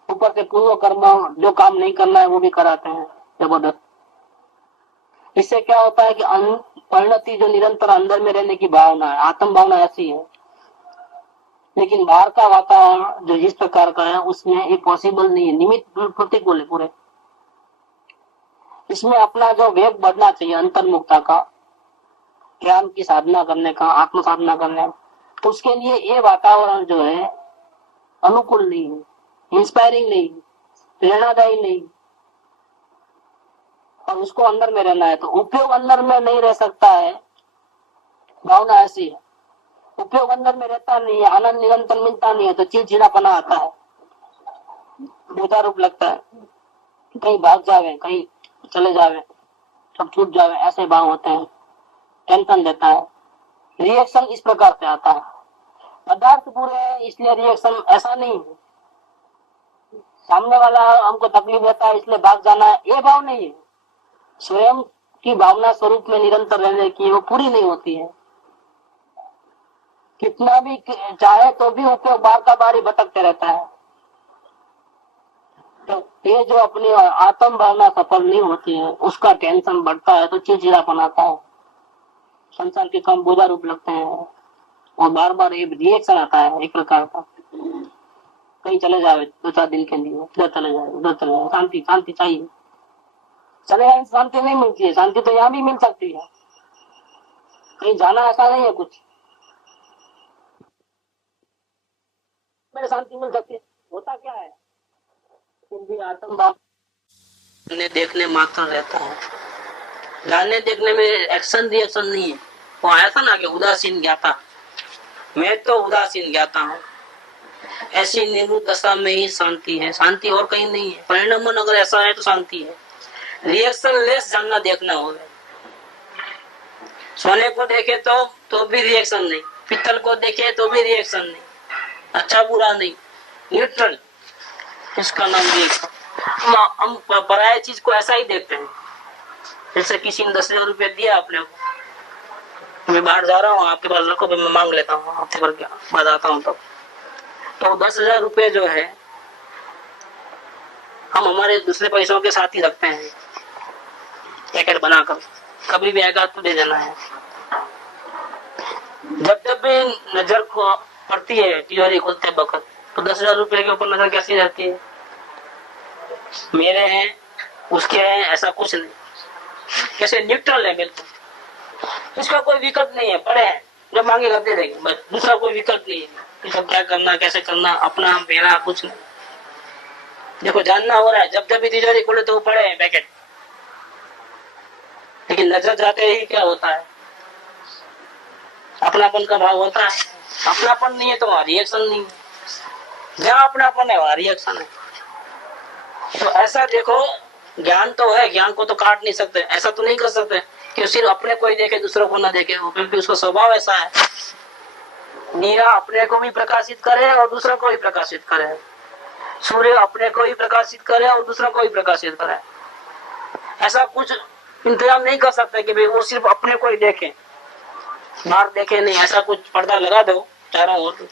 ऊपर से पूर्व कर्म जो काम नहीं करना है वो भी कराते हैं जबरदस्त। इससे क्या होता है कि परिणति जो निरंतर अंदर में रहने की भावना है, आत्म भावना ऐसी है, लेकिन बाहर का वातावरण जो जिस प्रकार का है उसमें ये पॉसिबल नहीं है। निमित्त प्रतिकूल है पूरे। इसमें अपना जो वेग बढ़ना चाहिए अंतर्मुखता का, ज्ञान की साधना करने का, आत्म साधना करने का, उसके लिए ये वातावरण जो है अनुकूल नहीं है, इंस्पायरिंग नहीं, प्रेरणादायी नहीं। और उसको अंदर में रहना है तो उपयोग अंदर में नहीं रह सकता है। भावना ऐसी है, उपयोग अंदर में रहता नहीं है, आनंद निरंतर मिलता नहीं है तो चिड़चिड़ापना आता है, बोझा रूप लगता है, कहीं भाग जावे, कहीं चले जावे, सब छूट जावे, ऐसे भाव होते हैं। टेंशन देता है। रिएक्शन इस प्रकार से आता है। पदार्थ पूरे है इसलिए रिएक्शन ऐसा नहीं है, सामने वाला हमको तकलीफ देता है इसलिए भाग जाना है, ये भाव नहीं है। स्वयं की भावना स्वरूप में निरंतर रहने की वो पूरी नहीं होती है। कितना भी चाहे तो भी उपयोग बार का बार ही भटकते रहता है। तो ये जो अपनी आत्म भावना सफल नहीं होती है उसका टेंशन बढ़ता है तो चिड़चिड़ापन आता है, संसार के काम बोझा रूप लगते हैं और बार बार ये रिएक्शन आता है एक प्रकार का। कहीं चले जाए 2-4 दिन के लिए, उधर चले जाए, उधर चले जाए, शांति शांति चाहिए। चले जाए शांति नहीं मिलती है, शांति तो यहाँ भी मिल सकती है, कहीं जाना ऐसा नहीं है कुछ मेरे शांति मिल सकती है। होता क्या है फिर भी आत्म भाव देखने मात्र रहता है, जानने देखने में एक्शन रिएक्शन नहीं है। वो आया था ना कि उदासीन ज्ञाता, मैं तो उदासीन ज्ञाता हूँ। ऐसी निर्मुक्त दशा में ही शांति है, शांति और कहीं नहीं है। परिणाम अगर ऐसा है तो शांति है। रिएक्शन लेस जानना देखना होगा। सोने को देखे तो भी रिएक्शन नहीं, पित्तल को देखे तो भी रिएक्शन नहीं, अच्छा बुरा नहीं, न्यूट्रल, इसका नाम रिएक्शन। हम पराये चीज को ऐसा ही देखते हैं, जैसे किसी ने 10,000 रुपये दिया आपने को, मैं बाहर जा रहा हूँ, आपके पास रखो, मैं मांग लेता हूँ, हफ्ते भर के बाद आता हूँ तो 10,000 रुपये जो है हम हमारे दूसरे पैसों के साथ ही रखते हैं, पैकेट बनाकर, कभी भी आएगा तो दे देना है। जब जब भी नजर को पड़ती है तिजोरी खोलते वक्त, तो 10,000 रुपये के ऊपर नजर कैसी रहती है? मेरे हैं, उसके हैं, ऐसा कुछ नहीं, कैसे न्यूट्रल है बिल्कुल, इसका कोई विकल्प नहीं है, पड़े हैं, जब मांगेगा दे देंगे, बस दूसरा कोई विकल्प नहीं है। तो क्या करना, कैसे करना, अपना मेरा कुछ नहीं। देखो जानना हो रहा है, जब जब भी तिजोरी खोले तो वो पड़े हैं पैकेट, लेकिन नजर जाते ही क्या होता है? अपनापन का भाव होता है। अपनापन नहीं है तो वहां रिएक्शन नहीं है, जहां अपनापन है वहां रिएक्शन है। तो ऐसा देखो, ज्ञान तो है, ज्ञान को तो काट नहीं सकते, ऐसा तो नहीं कर सकते कि सिर्फ अपने को ही देखे दूसरों को ना देखे, क्योंकि उसका स्वभाव ऐसा है, नीरा अपने को भी प्रकाशित करे और दूसरों को भी प्रकाशित करे, सूर्य अपने को ही प्रकाशित करे और दूसरों को ही प्रकाशित करे। ऐसा कुछ इंतजाम नहीं कर सकते कि भाई वो सिर्फ अपने को ही देखे, बाहर देखे नहीं। ऐसा कुछ पर्दा लगा दो चारों ओर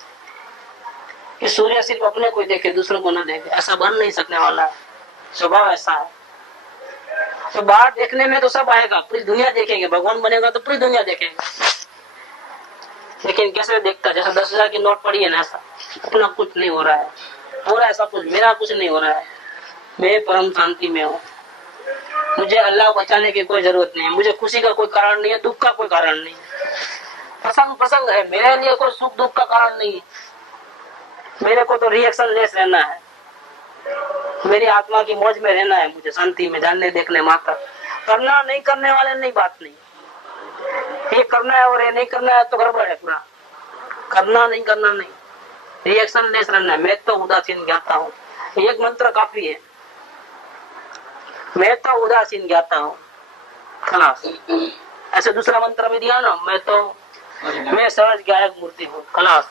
कि सूर्य सिर्फ अपने को ही देखे, दूसरों को ना देखे, ऐसा बन नहीं सकने वाला है, स्वभाव ऐसा है। तो बाहर देखने में तो सब आएगा, पूरी दुनिया देखेंगे, भगवान बनेगा तो पूरी दुनिया देखेंगे, लेकिन कैसे देखता? जैसे 10,000 की नोट पड़ी है ना, ऐसा अपना कुछ नहीं हो रहा है, हो रहा है सब कुछ, मेरा कुछ नहीं हो रहा है, मैं परम शांति में हूँ, मुझे अल्लाह बचाने की कोई जरूरत नहीं है, मुझे खुशी का कोई कारण नहीं है, दुख का कोई कारण नहीं है, प्रसंग प्रसंग है, मेरे लिए कोई सुख दुख का कारण नहीं है, मेरे को तो रिएक्शन लेस रहना है, मेरी आत्मा की मौज में रहना है, मुझे शांति में जानने देखने मात्र, करना नहीं करने वाले नहीं, बात नहीं, ये करना है और ये नहीं करना है तो गड़बड़ है पूरा, करना नहीं करना नहीं, रिएक्शन लेस रहना है। मैं तो उदासीन ज्ञाता हूँ, एक मंत्र काफी है, मैं तो उदासीन ज्ञाता हूँ, खलास। ऐसे दूसरा मंत्र भी दिया ना, मैं सहज ज्ञायक मूर्ति हूँ, खलास,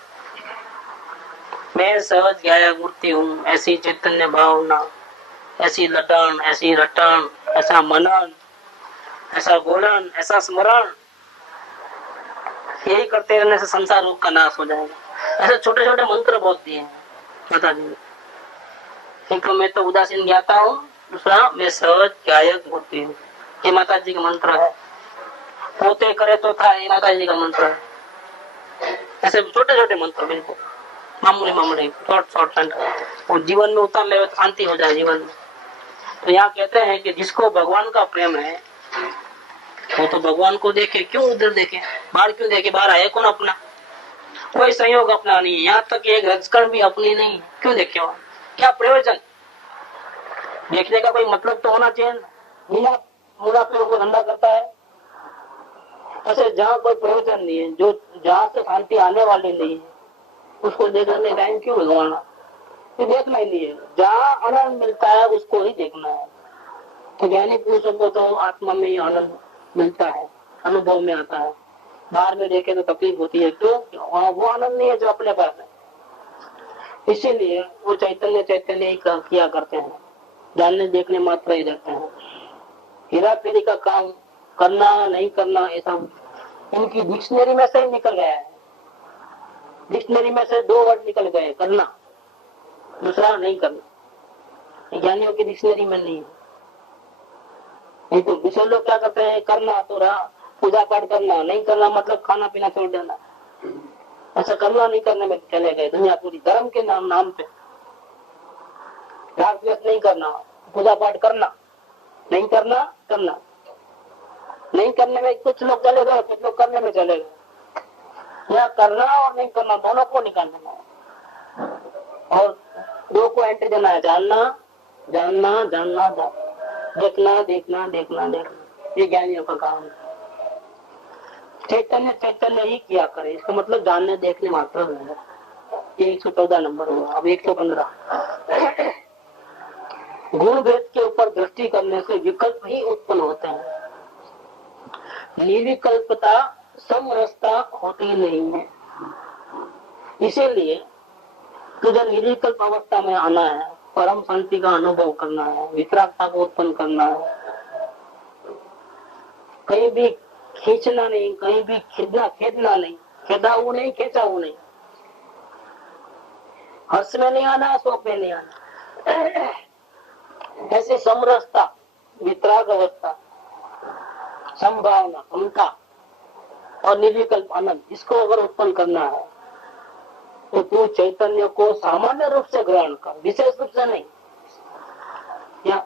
मैं सहज ज्ञायक मूर्ति हूँ, ऐसी चैतन्य भावना, ऐसी लटन, ऐसी रटन, ऐसा मनन, ऐसा बोलन, ऐसा स्मरण, यही करते रहने से संसार रूप का नाश हो जाएगा। ऐसे छोटे छोटे मंत्र बहुत दिए हैं माता जी ने, एक मैं तो उदासीन ज्ञाता हूँ, दूसरा मैं सहज ज्ञायक मूर्ति हूँ, ये माता जी का मंत्र है। पोते करे तो था, ये माता जी का मंत्र है। ऐसे छोटे छोटे मंत्र बिल्कुल मामूली शॉर्ट और जीवन में उतार ले तो शांति हो जाए जीवन में। तो यहाँ कहते हैं कि जिसको भगवान का प्रेम है वो तो भगवान को देखे, क्यों उधर देखे, बाहर क्यों देखे? बाहर आए कौन अपना? कोई संयोग अपना नहीं है, यहाँ तक एक रजकण भी अपनी नहीं है, क्यों देखे वहां? क्या प्रयोजन? देखने का कोई मतलब तो होना चाहिए ना। पूरा पेड़ को धंधा करता है ऐसे, जहाँ कोई प्रयोजन नहीं है, जो जहाँ से शांति आने वाली नहीं है, उसको देखने का टाइम क्यों भगवान? ये देखना ही नहीं है, जहाँ आनंद मिलता है उसको ही देखना है। तो ज्ञानी पुरुषों को तो आत्मा में ही आनंद मिलता है, अनुभव में आता है, बाहर में देखे तो तकलीफ होती है, क्यों? वो आनंद नहीं है जो अपने पास है। इसीलिए वो चैतन्य ही किया करते हैं, जानने देखने मात्र ही रहते हैं। हेरा फेरी का काम करना नहीं करना ऐसा इनकी डिक्शनरी में से ही निकल गया है। डिक्शनरी में से 2 वर्ड निकल गए, करना, दूसरा नहीं करना। ज्ञानियों की डिक्शनरी में नहीं है। नहीं तो दूसरे लोग क्या करते हैं, करना तो रहा, पूजा पाठ करना, नहीं करना मतलब खाना पीना छोड़ देना। ऐसा करना नहीं करने में चले गए दुनिया पूरी, धर्म के नाम पे। राग द्वेष नहीं करना, पूजा पाठ करना, नहीं करना, करना नहीं करने में कुछ लोग चले गए, कुछ लोग करने में चले गए। यहाँ करना और नहीं करना दोनों को निकाल देना है और 2 को एंट्री देना है, जानना जानना जानना, देखना देखना देखना देखना। ये ज्ञानियों का काम है। चैतन्य ही किया करे, इसका मतलब जानने देखने मात्र है। ये 114 नंबर हुआ। अब 115 गुण भेद के ऊपर दृष्टि करने से विकल्प ही उत्पन्न होते हैं, निर्विकल्पता समरसता होती नहीं है। इसीलिए तुझे निर्विकल्प अवस्था में आना है, परम शांति का अनुभव करना है, वितरागता को उत्पन्न करना है। कहीं भी खींचना नहीं, कहीं भी खेदना नहीं, खेदा वो नहीं, खेचा वो नहीं, हर्ष में नहीं आना, शोक में नहीं आना। ऐसी समरसता, वितराग अवस्था, संभावना, क्षमता और निर्विकल्प आनंद, इसको अगर उत्पन्न करना है तो तू चैतन्य को सामान्य रूप से ग्रहण कर, विशेष रूप से नहीं। या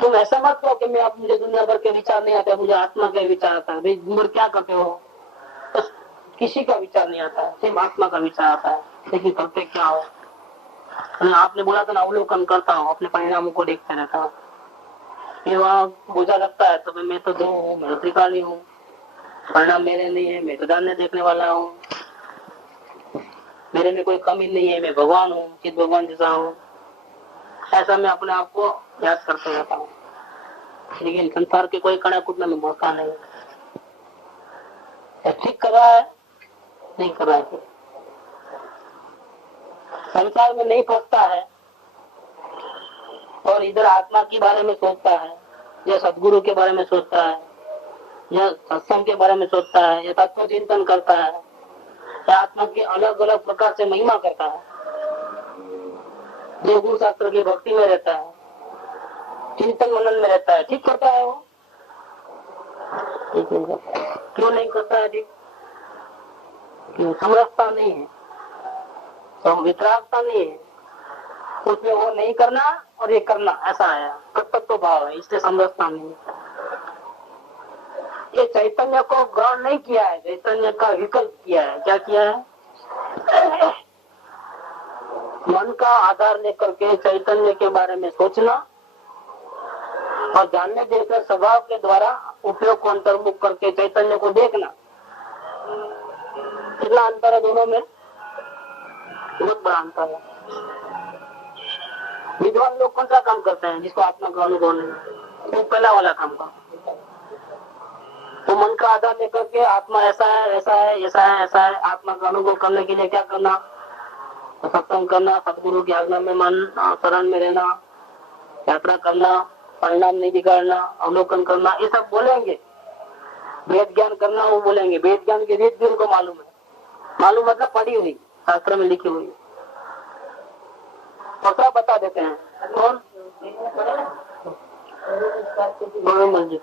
तुम ऐसा मत कहो कि मैं अब मुझे दुनिया भर के विचार नहीं आते, मुझे आत्मा के विचार आता है। भाई उम्र क्या करते हो, बस किसी का विचार नहीं आता है, सिर्फ आत्मा का विचार आता है। लेकिन करते क्या हो? आपने बोला था ना, अवलोकन करता हूँ, अपने परिणामों को देखते रहता हूँ। ये वहाँ बोझा लगता है तो मैं तो ध्रुव हूँ, मैं त्रिकाली हूँ, परिणाम मेरे नहीं है, मैं तो जानने देखने वाला हूँ, मेरे में कोई कमी नहीं है, मैं भगवान हूँ, चित भगवान जैसा हूँ। ऐसा मैं अपने आप को याद करते रहता हूँ। लेकिन संसार के कोई कड़ा कुटने में मौका नहीं। ठीक कर रहा है, नहीं कर रहा है, संसार में नहीं फंसता है और इधर आत्मा के बारे में सोचता है, या सदगुरु के बारे में सोचता है, या सत्संग के बारे में सोचता है, या तत्व चिंतन करता है, या आत्मा के अलग अलग प्रकार से महिमा करता है, जो गुरु शास्त्र की भक्ति में रहता है, चिंतन मनन में रहता है, ठीक करता है वो? ठीक नहीं करता। क्यों नहीं करता है? ठीक क्यों? समरसता नहीं है, वितरागता नहीं है, उसमें वो नहीं करना और ये करना, ऐसा है कर्तव्य भाव है, इसलिए समरसता नहीं है। ये चैतन्य को ग्रहण नहीं किया है, चैतन्य का विकल्प किया है। क्या किया है? मन का आधार लेकर के चैतन्य के बारे में सोचना और जानने देखने स्वभाव के द्वारा उपयोग को अंतर्मुख करके चैतन्य को देखना, कितना अंतर है दोनों में? बहुत बड़ा अंतर है। विद्वान लोग कौन सा काम करते हैं जिसको आत्मा का अनुभव नहीं? वो पहला वाला काम का, तो मन का आधार लेकर के आत्मा ऐसा है, ऐसा है, ऐसा है, ऐसा है। आत्मा का अनुभव करने के लिए क्या करना? तो सत्संग करना, सदगुरु की आज्ञा में मन शरण में रहना, यात्रा करना, परिणाम नहीं बिगाड़ना, अवलोकन करना, ये सब बोलेंगे। वेद ज्ञान करना वो बोलेंगे, वेद ज्ञान की रीत भी उनको मालूम है। मालूम मतलब पढ़ी हुई, शास्त्र में लिखी हुई, दूसरा बता देते हैं। कौन? मंजिल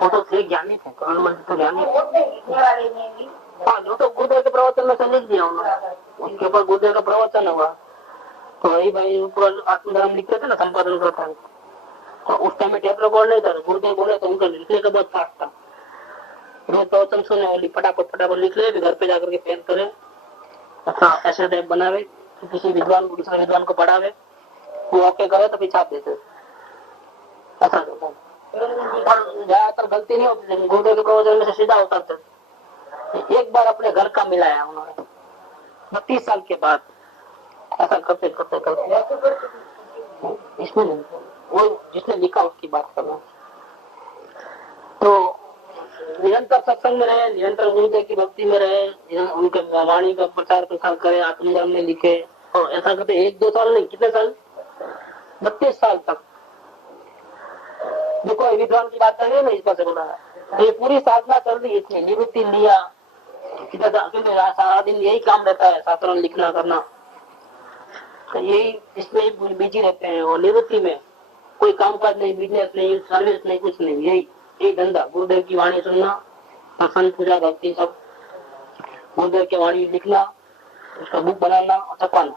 वो तो थे ज्ञानी थे, कौन मंजिल तो ज्ञानी। हाँ, जो तो गुरुदेव के प्रवचन में से लिख दिया उन्होंने, उसके ऊपर गुरुदेव का प्रवचन हुआ तो वही भाई ऊपर आत्मधर्म लिखते थे ना, संपादन करता है। तो उस टाइम में टेप रिकॉर्ड नहीं था, गुरुदेव बोले तो उनका लिखने का बहुत फास्ट था। रोज प्रवचन सुने वाली फटाफट लिख ले, घर पे जाकर के पेन करे, अच्छा ऐसे टाइप बनावे, तो किसी विद्वान को, दूसरे विद्वान को पढ़ावे, वो ओके करे तो फिर छाप देते। ऐसा और ज्यादातर गलती नहीं होती, गुरुदेव के प्रवचन में से सीधा उतरते। एक बार अपने घर का मिलाया उन्होंने 32 साल के बाद, ऐसा करते करते करते इसमें वो जिसने लिखा उसकी बात करना। तो निरंतर सत्संग में रहे, निरंतर गुरुदेव की भक्ति में रहे, उनके वाणी का प्रचार प्रसार करे, आत्मधर्म में लिखे, और ऐसा करते 1-2 साल नहीं, कितने साल? 32 साल तक। देखो विद्वान की बात करेंगे ना, इस पर से बोला है। ये पूरी साधना चल रही, इतनी निवृत्ति लिया, सारा दिन यही काम रहता है, शास्त्र लिखना करना, तो यही इसमें बिजी रहते हैं। और निवृत्ति में कोई कामकाज नहीं, बिजनेस नहीं, सर्विस नहीं, कुछ नहीं, यही धंधा, गुरुदेव की वाणी सुनना, प्रसन्न पूजा भक्ति सब, गुरुदेव की वाणी लिखना, उसका बुक बनाना और छपाना।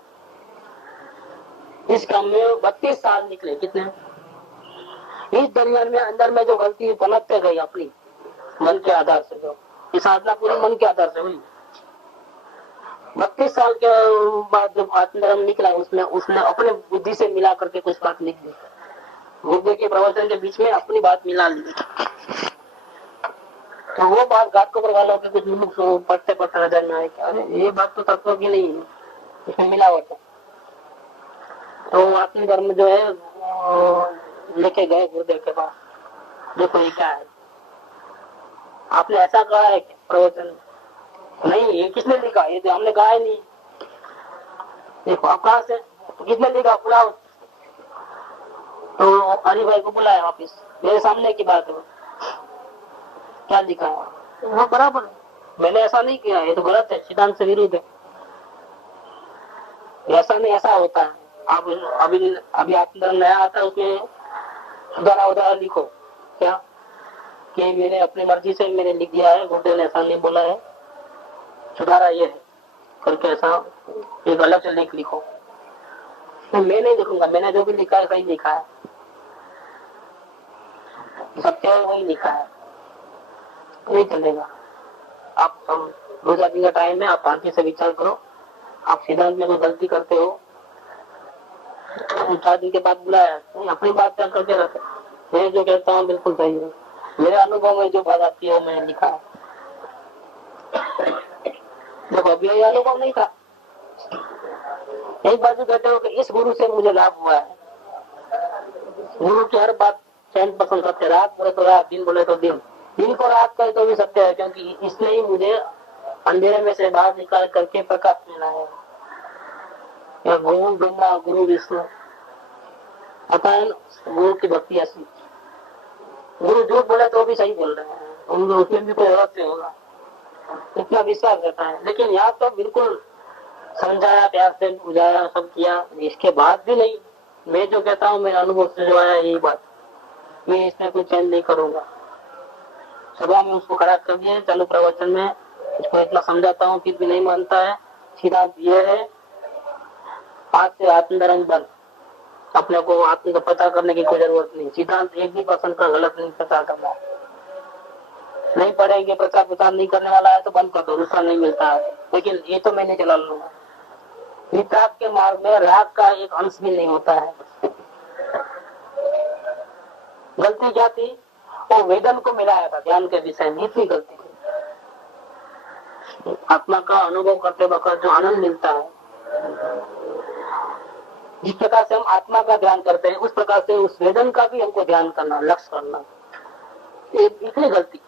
इस काम में 32 साल निकले। कितने? इस दरमियान में अंदर में जो गलती पनपते गई अपनी मन के आधार से, जो ये साधना पूरी मन के आधार से हुई। 32 साल के बाद जब आत्मधर्म निकला, उसने अपने बुद्धि से मिला करके कुछ बात लिख दी, गुरुदेव के प्रवचन के बीच में अपनी बात मिला ली। तो वो बात घाटकोपर वालों के कुछ लोग पढ़ते पढ़ते नजर में आए, अरे ये बात तो तत्व की नहीं है, इसमें मिलावट है। तो आत्मधर्म जो है लेके गए गुरुदेव के पास, देखो ये क्या है, आपने ऐसा कहा है प्रवचन नहीं, ये किसने लिखा? ये तो हमने कहा ही नहीं। देखो अब कहाँ से कितने लिखा बुलाओ, तो हरि भाई को बुलाया वापिस, मेरे सामने की बात है, क्या लिखा है वो बराबर है, मैंने ऐसा नहीं किया, ये तो गलत है, सिद्धांत से विरुद्ध है, ऐसा नहीं ऐसा होता है। अब अभी अभी आप नया आता है उसमें सुधारा उधारा लिखो क्या, कि मैंने अपनी मर्जी से मैंने लिख दिया है, गुरुदेव ने ऐसा नहीं बोला है, सुधारा ये है करके ऐसा एक अलग से लिख लिखो। तो मैं नहीं लिखूंगा, मैंने जो भी लिखा है सही लिखा है, सत्य है वही लिखा है, नहीं चलेगा। आप दो चार दिन का टाइम है, आप शांति से विचार करो, आप सिद्धांत में कोई गलती करते हो, 4 दिन के बाद बुलाया, अपनी बात क्या करके रखे, मैं जो कहता हूँ बिल्कुल सही है, मेरे अनुभव में जो बात आती है वो मैंने लिखा है। देखो अभी ये अनुभव नहीं था, एक बार जो कहते हो कि इस गुरु से मुझे लाभ हुआ है, गुरु की हर बात 100% सत्य, रात बोले तो रात, दिन बोले तो दिन, दिन को रात करे तो भी सत्य है, क्योंकि इसने ही मुझे अंधेरे में से बाहर निकाल करके प्रकाश में लाया। गुरु ब्रह्मा गुरु विष्णु, अतः गुरु की भक्ति ऐसी, गुरु झूठ बोले तो भी सही बोल रहे हैं, उनको उसमें भी कोई रहस्य होगा, इतना विश्वास रहता है। लेकिन यहाँ तो बिल्कुल समझाया, प्यार से बुझाया, सब किया, इसके बाद भी नहीं, मैं जो कहता हूँ मेरे अनुभव से जो आया यही बात, मैं इसमें कोई चेंज नहीं करूंगा। सभा में उसको खड़ा कर दिए, चालू प्रवचन में उसको इतना समझाता हूँ फिर भी नहीं मानता है। सिद्धांत ये है, आज से आत्मधर्म बंद, अपने को आत्म का पता करने की कोई जरूरत नहीं, सिद्धांत एक भी पर्सन का गलत नहीं प्रचार करना, नहीं पढ़ेंगे, प्रचार प्रचार नहीं करने वाला है तो बंद कर दो, दूसरा नहीं मिलता है। लेकिन ये तो मैं नहीं चला लूंगा, वितराग के मार्ग में राग का एक अंश भी नहीं होता है। गलती क्या थी, वो वेदन को मिलाया था ध्यान के विषय में, इतनी गलती थी। आत्मा का अनुभव करते वक्त जो आनंद मिलता है, जिस प्रकार से हम आत्मा का ध्यान करते हैं उस प्रकार से उस वेदन का भी हमको ध्यान करना, लक्ष्य करना, इतनी गलती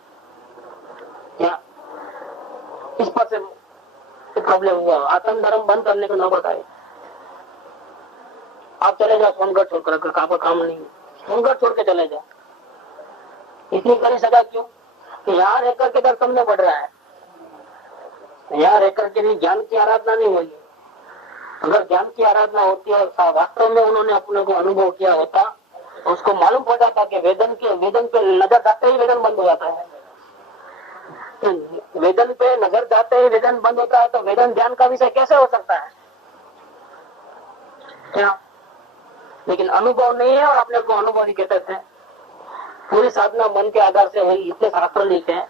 क्या, इस पर से प्रॉब्लम हुआ, आत्म धर्म बंद करने को नौबत आए। आप चले जाओ सोनगढ़ छोड़कर, आपका काम नहीं, सोनगढ़ छोड़ के चले जाओ, इतनी करी सजा क्यों, कि यहाँ रहकर के दर्शन में बढ़ रहा है, यहाँ रहकर के भी ज्ञान की आराधना नहीं होगी। अगर ज्ञान की आराधना होती है और वास्तव में उन्होंने अपने को अनुभव किया होता, तो उसको मालूम पड़ जाता कि वेदन पे नजर जाते ही वेदन बंद हो जाता है, वेदन पे नजर जाते ही वेदन बंद होता है, तो वेदन ध्यान का विषय कैसे हो सकता है क्या? लेकिन अनुभव नहीं है और अपने को अनुभव नहीं कहते थे। पूरी साधना मन के आधार से हुई, इतने शास्त्र लिखे हैं,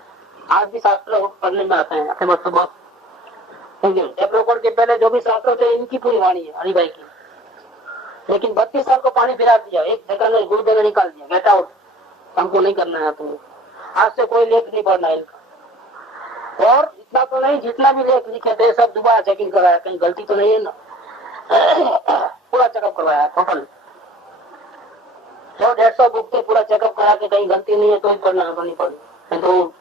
आज भी शास्त्र पढ़ने में आते हैं, अपने बच्चों बहुत डेवलपर के पहले जो भी शास्त्र थे इनकी पूरी वाणी है हरि भाई की। लेकिन 32 साल को पानी फिरा दिया, एक जगह ने गुरुदेव ने निकाल दिया, गेट आउट, हमको नहीं करना है तुम्हें, आज से कोई लेख नहीं पढ़ना इनका। और इतना तो नहीं, जितना भी लेख लिखे थे सब दोबारा चेकिंग कराया, कहीं गलती तो नहीं है ना, पूरा चेकअप करवाया टोटल, 100-150 बुक से पूरा चेकअप करा के कहीं गलती नहीं है तो ही पढ़ना है, तो नहीं पढ़ना तो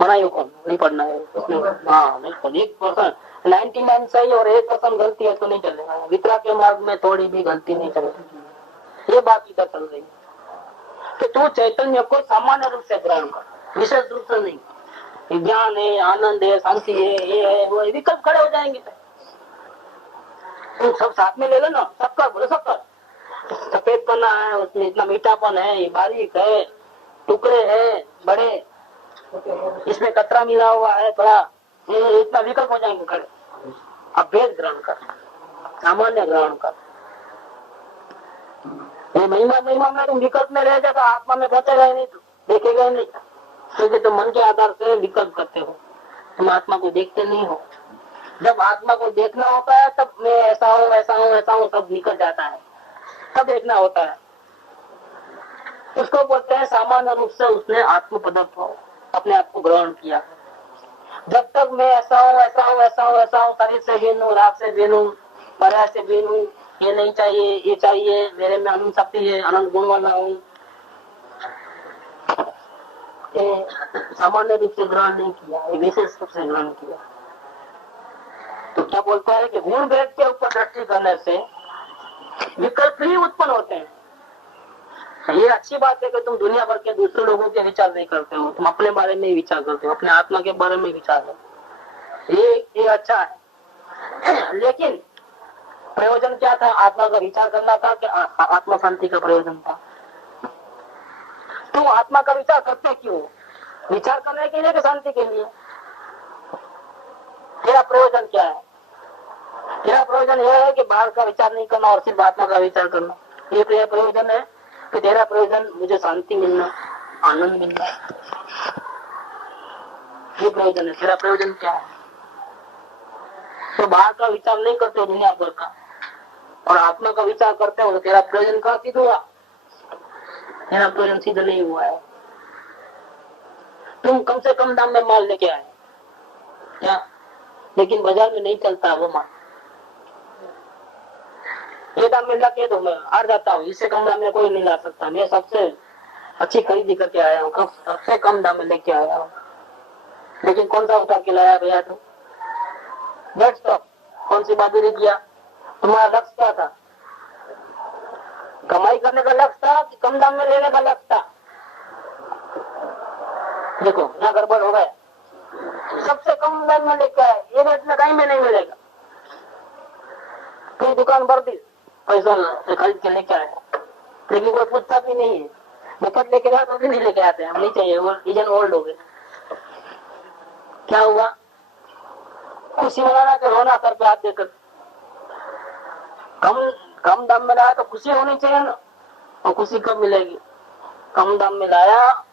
बनाइए कौन नहीं पढ़ना है उसमें। हाँ नहीं, 1% 99 सही और 1% गलती है तो नहीं चलेगा। वितराग के मार्ग में थोड़ी भी गलती नहीं चलेगी, ये बात इधर चल रही है कि तू चैतन्य को सामान्य रूप से ग्रहण कर, विशेष रूप से नहीं। ज्ञान है, आनंद है, शांति है, ये है वो है, विकल्प खड़े हो जाएंगे, तुम सब साथ में ले लो ना, सबका बोलो, सबका सफेद पन्ना है, उसमें इतना मीठापन है, ये बारीक है, टुकड़े है बड़े, इसमें कतरा मिला हुआ है थोड़ा, ये इतना विकल्प हो जाएंगे खड़े। अब भेद ग्रहण कर, सामान्य ग्रहण कर, ये महिमा में तुम विकल्प में रह जाएगा, आत्मा में पहुंचेगा ही नहीं, तो देखेगा ही नहीं, क्योंकि तुम मन के आधार से विकल्प करते हो, तुम आत्मा को देखते नहीं हो। जब आत्मा को देखना होता है तब मैं ऐसा हूँ ऐसा हूँ ऐसा हूँ सब निकल जाता है, तब देखना होता है। उसको बोलते हैं सामान्य रूप से उसने आत्म पदार्थ अपने आप को ग्रहण किया। जब तक मैं ऐसा हूँ ऐसा हूँ ऐसा हूँ ऐसा हूँ, शरीर से भिन्न हूँ, राग से भिन्न हूँ, पर्याय से भिन्न हूँ, ये नहीं चाहिए ये चाहिए, मेरे में अनंत शक्ति है, अनंत गुण वाला हूँ, सामान्य रूप से ग्रहण नहीं किया, विशेष रूप से ग्रहण किया। तो क्या बोलते हैं कि गुण भेद के ऊपर दृष्टि करने से विकल्प ही उत्पन्न होते हैं। ये अच्छी बात है कि तुम दुनिया भर के दूसरे लोगों के विचार नहीं करते हो, तुम अपने बारे में ही विचार करते हो, अपने आत्मा के बारे में विचार करते हो, ये अच्छा है। लेकिन प्रयोजन क्या था? आत्मा का विचार करना था कि आत्मा शांति का प्रयोजन था। तुम आत्मा का विचार करते क्यों? विचार करने के लिए कि शांति के लिए? तेरा प्रयोजन क्या है? तेरा प्रयोजन यह है कि बाहर का विचार नहीं करना और सिर्फ आत्मा का विचार करना। ये तेरा प्रयोजन है कि तेरा प्रयोजन मुझे शांति मिलना, आनंद मिलना, ये प्रयोजन है। तेरा प्रयोजन क्या है? तो बाहर का विचार नहीं करते हो दुनिया भर का और आत्मा का विचार करते हो, तो तेरा प्रयोजन कहाँ सिद्ध हुआ? तेरा प्रयोजन सिद्ध नहीं हुआ है। तुम कम से कम दाम में माल लेके आए क्या? लेकिन बाजार में नहीं चलता वो माल। ये दाम में लगे तो मैं हार जाता हूँ, इससे कम दाम में कोई नहीं ला सकता। मैं सबसे अच्छी खरीदी करके आया हूँ, सबसे कम दाम में लेके आया हूँ। लेकिन कौन सा उठा के लाया भैया? तुम नेक्स्ट स्टॉप कौन सी बहादुरी किया? तुम्हारा लक्ष्य क्या था? कमाई करने का लक्ष्य था कि कम दाम में लेने का लक्ष्य था? देखो यहाँ गड़बड़ हो गया। सबसे कम दाम में लेके आए, ये रेट में कहीं में नहीं मिलेगा। कोई दुकान भर दी, पैसा खरीद के लेके आए, लेकिन कोई पूछता भी नहीं है। मुफ्त लेके जाओ तो भी नहीं लेके आते, हम नहीं चाहिए, वो डिजाइन ओल्ड हो गए। क्या हुआ? खुशी मनाना कि रोना सर पे हाथ देकर? कम दाम में लाया तो खुशी होनी चाहिए ना। और खुशी कब मिलेगी? कम दाम में लाया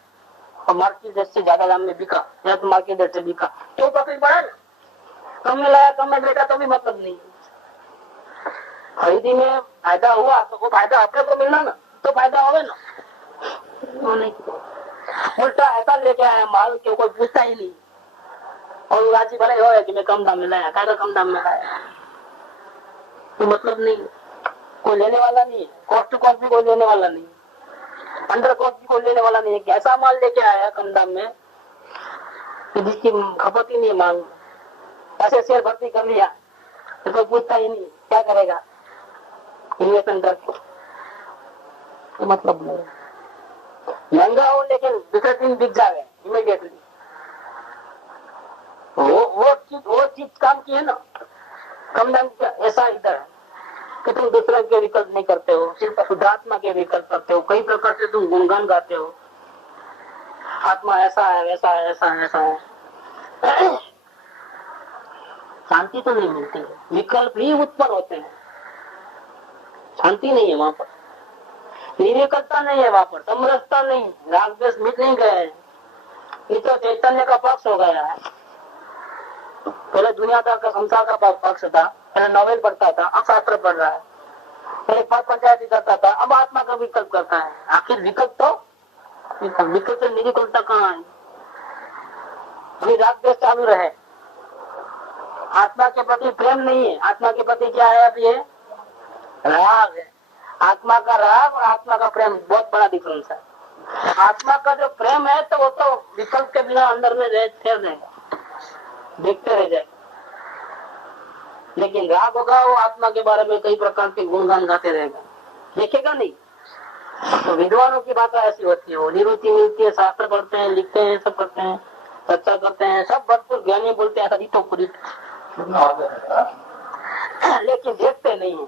और मार्केट रेट से ज्यादा दाम में बिका या तो मार्केट रेट से बिका तो प्रॉफिट बढ़ा ना। कम में लाया कम में बेचा तो भी मतलब नहीं। खरीदी में फायदा हुआ तो वो फायदा अपने को मिलना ना, तो फायदा होगा ना। नहीं, उल्टा ऐसा लेके आया माल के कोई पूछता ही नहीं और राजी भले हो कि मैं कम दाम में लाया, क्या कम दाम में लाया, तो मतलब नहीं। कोई लेने वाला नहीं है, कॉस्ट टू कॉस्ट भी कोई लेने वाला नहीं, अंडर कॉस्ट भी कोई लेने वाला नहीं है। ऐसा माल लेके आया कम दाम में कि जिसकी खपत ही नहीं है मांग, ऐसे शेयर भर्ती कर लिया तो कोई पूछता ही नहीं, क्या करेगा इन्वेस्टमेंट करके, तो मतलब नहीं। महंगा हो लेकिन दूसरे दिन बिक जाए इमीडिएटली, वो चीज काम की है ना। कम दाम का ऐसा इधर है कि तुम दूसरे के विकल्प नहीं करते हो, सिर्फ शुद्धात्मा के विकल्प करते हो। कई प्रकार से तुम गुणगान गाते हो, आत्मा ऐसा है, वैसा है, ऐसा है, ऐसा है। शांति तो नहीं मिलती है, विकल्प ही उत्पन्न होते हैं। शांति नहीं है वहां पर, निर्विकल्पता नहीं है वहां पर, समरसता नहीं, राग द्वेष मिट नहीं गए। ये तो चैतन्य का पक्ष हो गया है। पहले दुनियादार का संसार का पक्ष था, पहले नॉवेल पढ़ता था, अब शास्त्र पढ़ रहा है, पहले पद पंचायती करता था, अब आत्मा का विकल्प करता है। आखिर विकल्प तो विकल्प से निर्विकल्पता कहाँ है? अभी राग द्वेष चालू रहे, आत्मा के प्रति प्रेम नहीं है। आत्मा के प्रति क्या है? अब ये राग है। आत्मा का राग और आत्मा का प्रेम बहुत बड़ा डिफरेंस है। आत्मा का जो प्रेम है तो वो तो विकल्प के बिना अंदर में ठहर जाएगा, देखते रह जाएगा। लेकिन राग होगा वो आत्मा के बारे में कई प्रकार के गुणगान गाते रहेगा, देखेगा नहीं। तो विद्वानों की बात ऐसी होती है, वो निरुचि मिलती है, शास्त्र पढ़ते हैं, लिखते हैं, सब करते हैं, चर्चा करते हैं, सब भरपूर ज्ञानी बोलते हैं, सभी तो पूरी, लेकिन देखते नहीं है।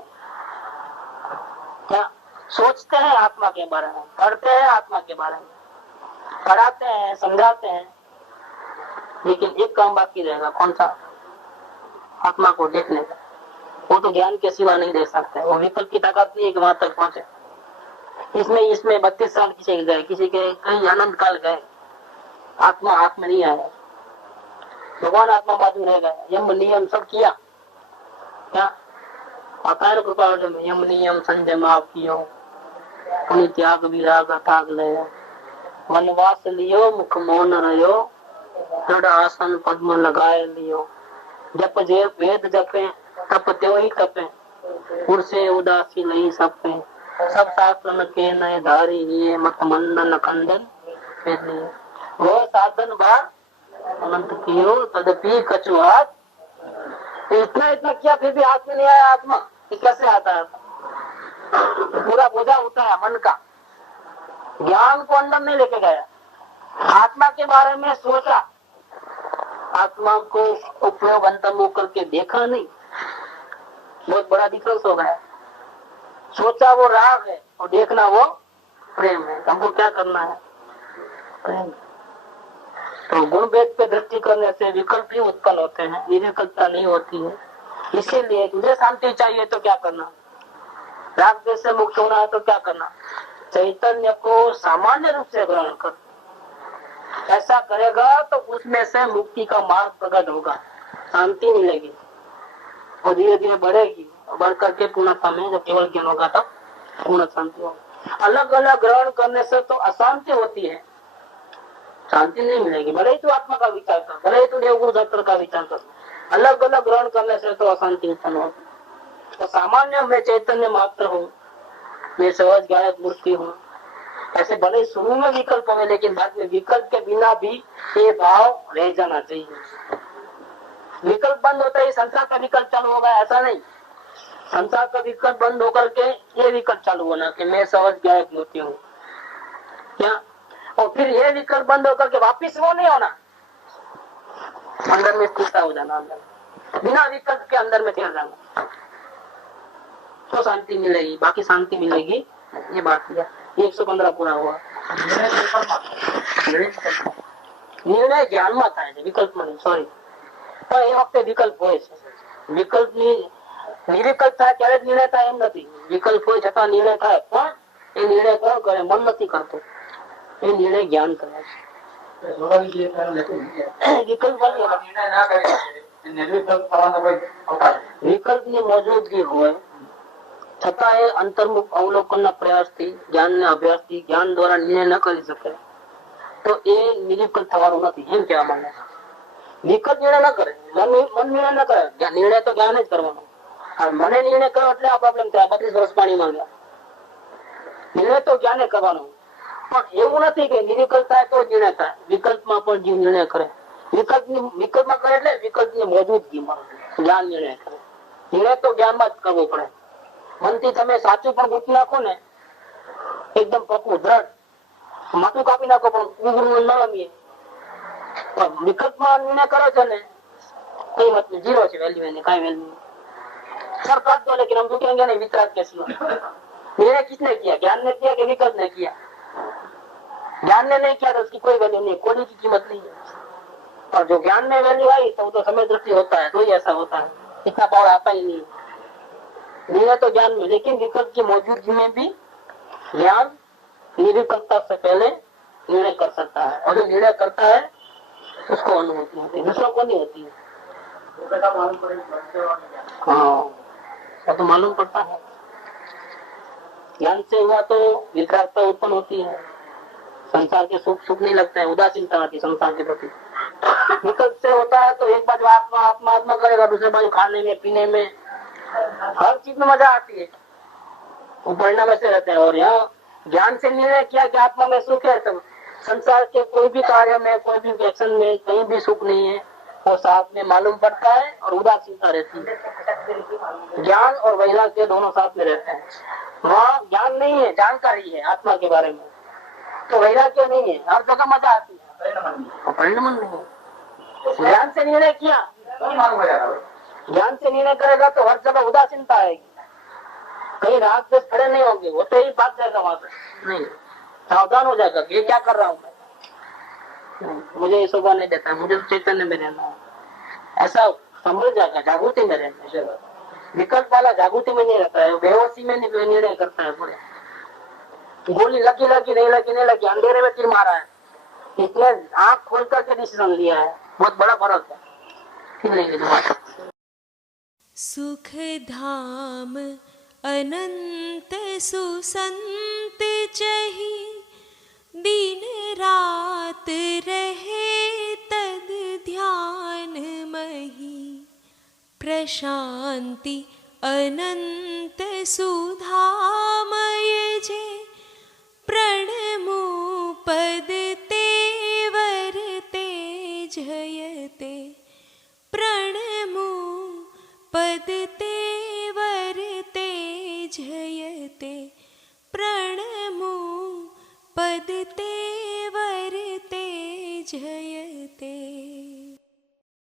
क्या सोचते हैं आत्मा के बारे में, पढ़ते हैं आत्मा के बारे में, पढ़ाते हैं, समझाते हैं, लेकिन एक काम बाकी रहेगा, कौन सा? आत्मा को देखने का। वो तो ज्ञान के सिवा नहीं देख सकते, वो विकल्प की ताकत नहीं है कि वहां तक पहुंचे। इसमें 32 साल किसी के गए, किसी के कई अनंत काल गए, आत्मा हाथ में नहीं आया। भगवान आत्मा बाजू रह गए, यम नियम सब किया, क्या अपार कृपा यम नियम संजय माफ कियो, पुनि त्याग विराग त्याग ले, वनवास लियो मुख मौन रहो, दृढ़ आसन पद्म लगाए लियो, जप जे वेद जपे तप त्यो ही तपे, पुरसे उदासी नहीं सपे, सब शास्त्र के नए धारी ये मत मंडन खंडन, वो साधन बार अनंत कियो तदपि कछुआत तो इतना इतना किया फिर भी हाथ में नहीं आया आत्मा, ये कैसे आता है? पूरा बोझा उठाया मन का, ज्ञान को अंदर नहीं लेके गया, आत्मा के बारे में सोचा, आत्मा को उपयोग अंतर्मुख करके देखा नहीं, बहुत बड़ा डिफरेंस हो गया। सोचा वो राग है और देखना वो प्रेम है। हमको क्या करना है? प्रेम। तो गुण भेद पे दृष्टि करने से विकल्प ही उत्पन्न होते हैं, निर्विकल्पता नहीं होती है। इसीलिए तुझे शांति चाहिए तो क्या करना, राग द्वेष से मुक्त होना है तो क्या करना, चैतन्य को सामान्य रूप से ग्रहण कर। ऐसा करेगा तो उसमें से मुक्ति का मार्ग प्रकट होगा, शांति मिलेगी और धीरे धीरे बढ़ेगी, बढ़ करके पूर्णता में जब केवल ज्ञान होगा तब पूर्ण शांति होगी। अलग अलग ग्रहण करने से तो अशांति होती है, शांति नहीं मिलेगी। भले ही तू आत्मा का विचार कर, भले ही तू देवगुरु दत्त का विचार कर, अलग अलग ग्रहण करने से तो अशांति उत्पन्न होगी। तो सामान्य मैं चैतन्य मात्र हूँ, मैं सहज ज्ञानक मूर्ति हूँ, ऐसे भले शुरू में विकल्प है लेकिन बाद में विकल्प के बिना भी ये भाव रह जाना चाहिए। विकल्प बंद होता है संसार का विकल्प चालू होगा, ऐसा नहीं। संसार का विकल्प बंद होकर के ये विकल्प चालू होना कि मैं सहज ज्ञानक मूर्ति हूँ, क्या? और फिर ये विकल्प बंद होकर के वापिस वो नहीं होना, अंदर में स्थिरता हो जाना, अंदर बिना विकल्प के अंदर में ठहर जाना, तो शांति मिलेगी। बाकी शांति मिलेगी, ये बात किया। 115 पूरा हुआ। निर्णय ज्ञान में था, विकल्प में, सॉरी। પણ એ વખતે વિકલ્પ હોય છે, વિકલ્પ ની નિર્વિકલ્પ થાય ત્યારે જ નિર્ણય થાય એમ નથી, વિકલ્પ હોય છતાં નિર્ણય થાય, પણ એ નિર્ણય કોણ કરે? મન નથી કરતો, એ નિર્ણય જ્ઞાન કરે છે। વિકલ્પ ની મોજૂદગી હોય છતાં એ અંતર્મુખ અવલોકન ના પ્રયાસ થી, જ્ઞાન ના અભ્યાસ થી, જ્ઞાન દ્વારા નિર્ણય ન કરી શકે તો એ નિર્વિકલ્પ થવાનું નથી, એમ કહેવા માંગે છે। વિકલ્પ નિર્ણય ન કરે, મન નિર્ણય ન કરે, નિર્ણય તો જ્ઞાન જ કરવાનો। મને નિર્ણય કરો એટલે આ પ્રોબ્લેમ થાય, 32 વર્ષ પાણી માંગ્યા। નિર્ણય તો જ્ઞાને કરવાનો, પણ એવું નથી કે નિર્વિકલ્પ થાય તો નિર્ણય થાય, વિકલ્પમાં પણ જીવ નિર્ણય કરે। વિકલ્પમાં કરે એટલે વિકલ્પ ની મોજૂદગીમાં જ્ઞાન નિર્ણય કરે। નિર્ણય તો જ્ઞાનમાં જ કરવો પડે। મનથી તમે સાચું પણ ગૂંથી નાખો ને, એકદમ પક્કું દ્રઢ, માથું કાપી નાખો પણ ઉઘરું ન રમીએ, विकल्प में करो છો ને कोई मतलब जीरो છે, वैल्यू है, काई वैल्यू सर काट दो, लेकिन हम रुकेंगे नहीं वितराग के सिवा। निर्णय किसने किया? ज्ञान ने किया कि विकल्प ने किया? ज्ञान ने नहीं किया तो उसकी कोई वैल्यू नहीं, कोई की कीमत नहीं है। और जो ज्ञान में वैल्यू आई तो समय दृष्टि होता है, तो ही ऐसा होता है, इतना पावर आता ही नहीं। निर्णय तो ज्ञान में, लेकिन विकल्प की मौजूदगी में भी ज्ञान निर्विकल्पता से पहले निर्णय कर सकता है, और जो निर्णय करता है उसको अनुभूति होती है, दूसरों को नहीं होती है। हाँ, तो मालूम पड़ता है। ज्ञान से हुआ तो वितरागता उत्पन्न होती है, संसार के सुख सुख नहीं लगता है, उदासीनता आती संसार के प्रति। विकल्प से होता है तो एक बाजू आत्मा आत्मा आत्मा करेगा, दूसरे बाजू खाने में पीने में हर चीज में मजा आती है, वो परिणाम ऐसे रहते हैं। और यहाँ ज्ञान से निर्णय किया कि आत्मा में सुख है, तो संसार के कोई भी कार्य में, कोई भी एक्शन में कहीं भी सुख नहीं है, वो साथ में मालूम पड़ता है और उदासीनता रहती है। ज्ञान और वैराग्य दोनों साथ में रहते हैं। वहाँ ज्ञान नहीं है, जानकारी है आत्मा के बारे में, तो वैराग्य नहीं है, हर जगह मजा आती है, परिणाम नहीं है। ज्ञान से निर्णय किया, ज्ञान से निर्णय करेगा तो हर जगह उदासीनता आएगी, कहीं राग से खड़े नहीं होंगे, वो तो ही भाग जाएगा वहां से, नहीं सावधान हो जाएगा, ये क्या कर रहा हूँ मैं, मुझे ये शोभा नहीं देता, मुझे तो चैतन्य में रहना है, ऐसा समझ जाएगा, जागृति में रहना है। विकल्प वाला जागृति में नहीं रहता है, बेहोशी में निर्णय करता है पूरे, गोली लगी लगी नहीं लगी नहीं लगी, अंधेरे में तीर मारा है, इसने आंख खोल करके डिसीजन लिया है, बहुत बड़ा फर्क है। फिर लेंगे दोबारा। सुख धाम अनंत सुसंत चही, दिन रात रहे तद ध्यान मही, प्रशांति अनंत सुधामय जे, प्रणमो पद तेवर ते जयते, प्रणमो जयते प्रणमो पदते वरते जयते।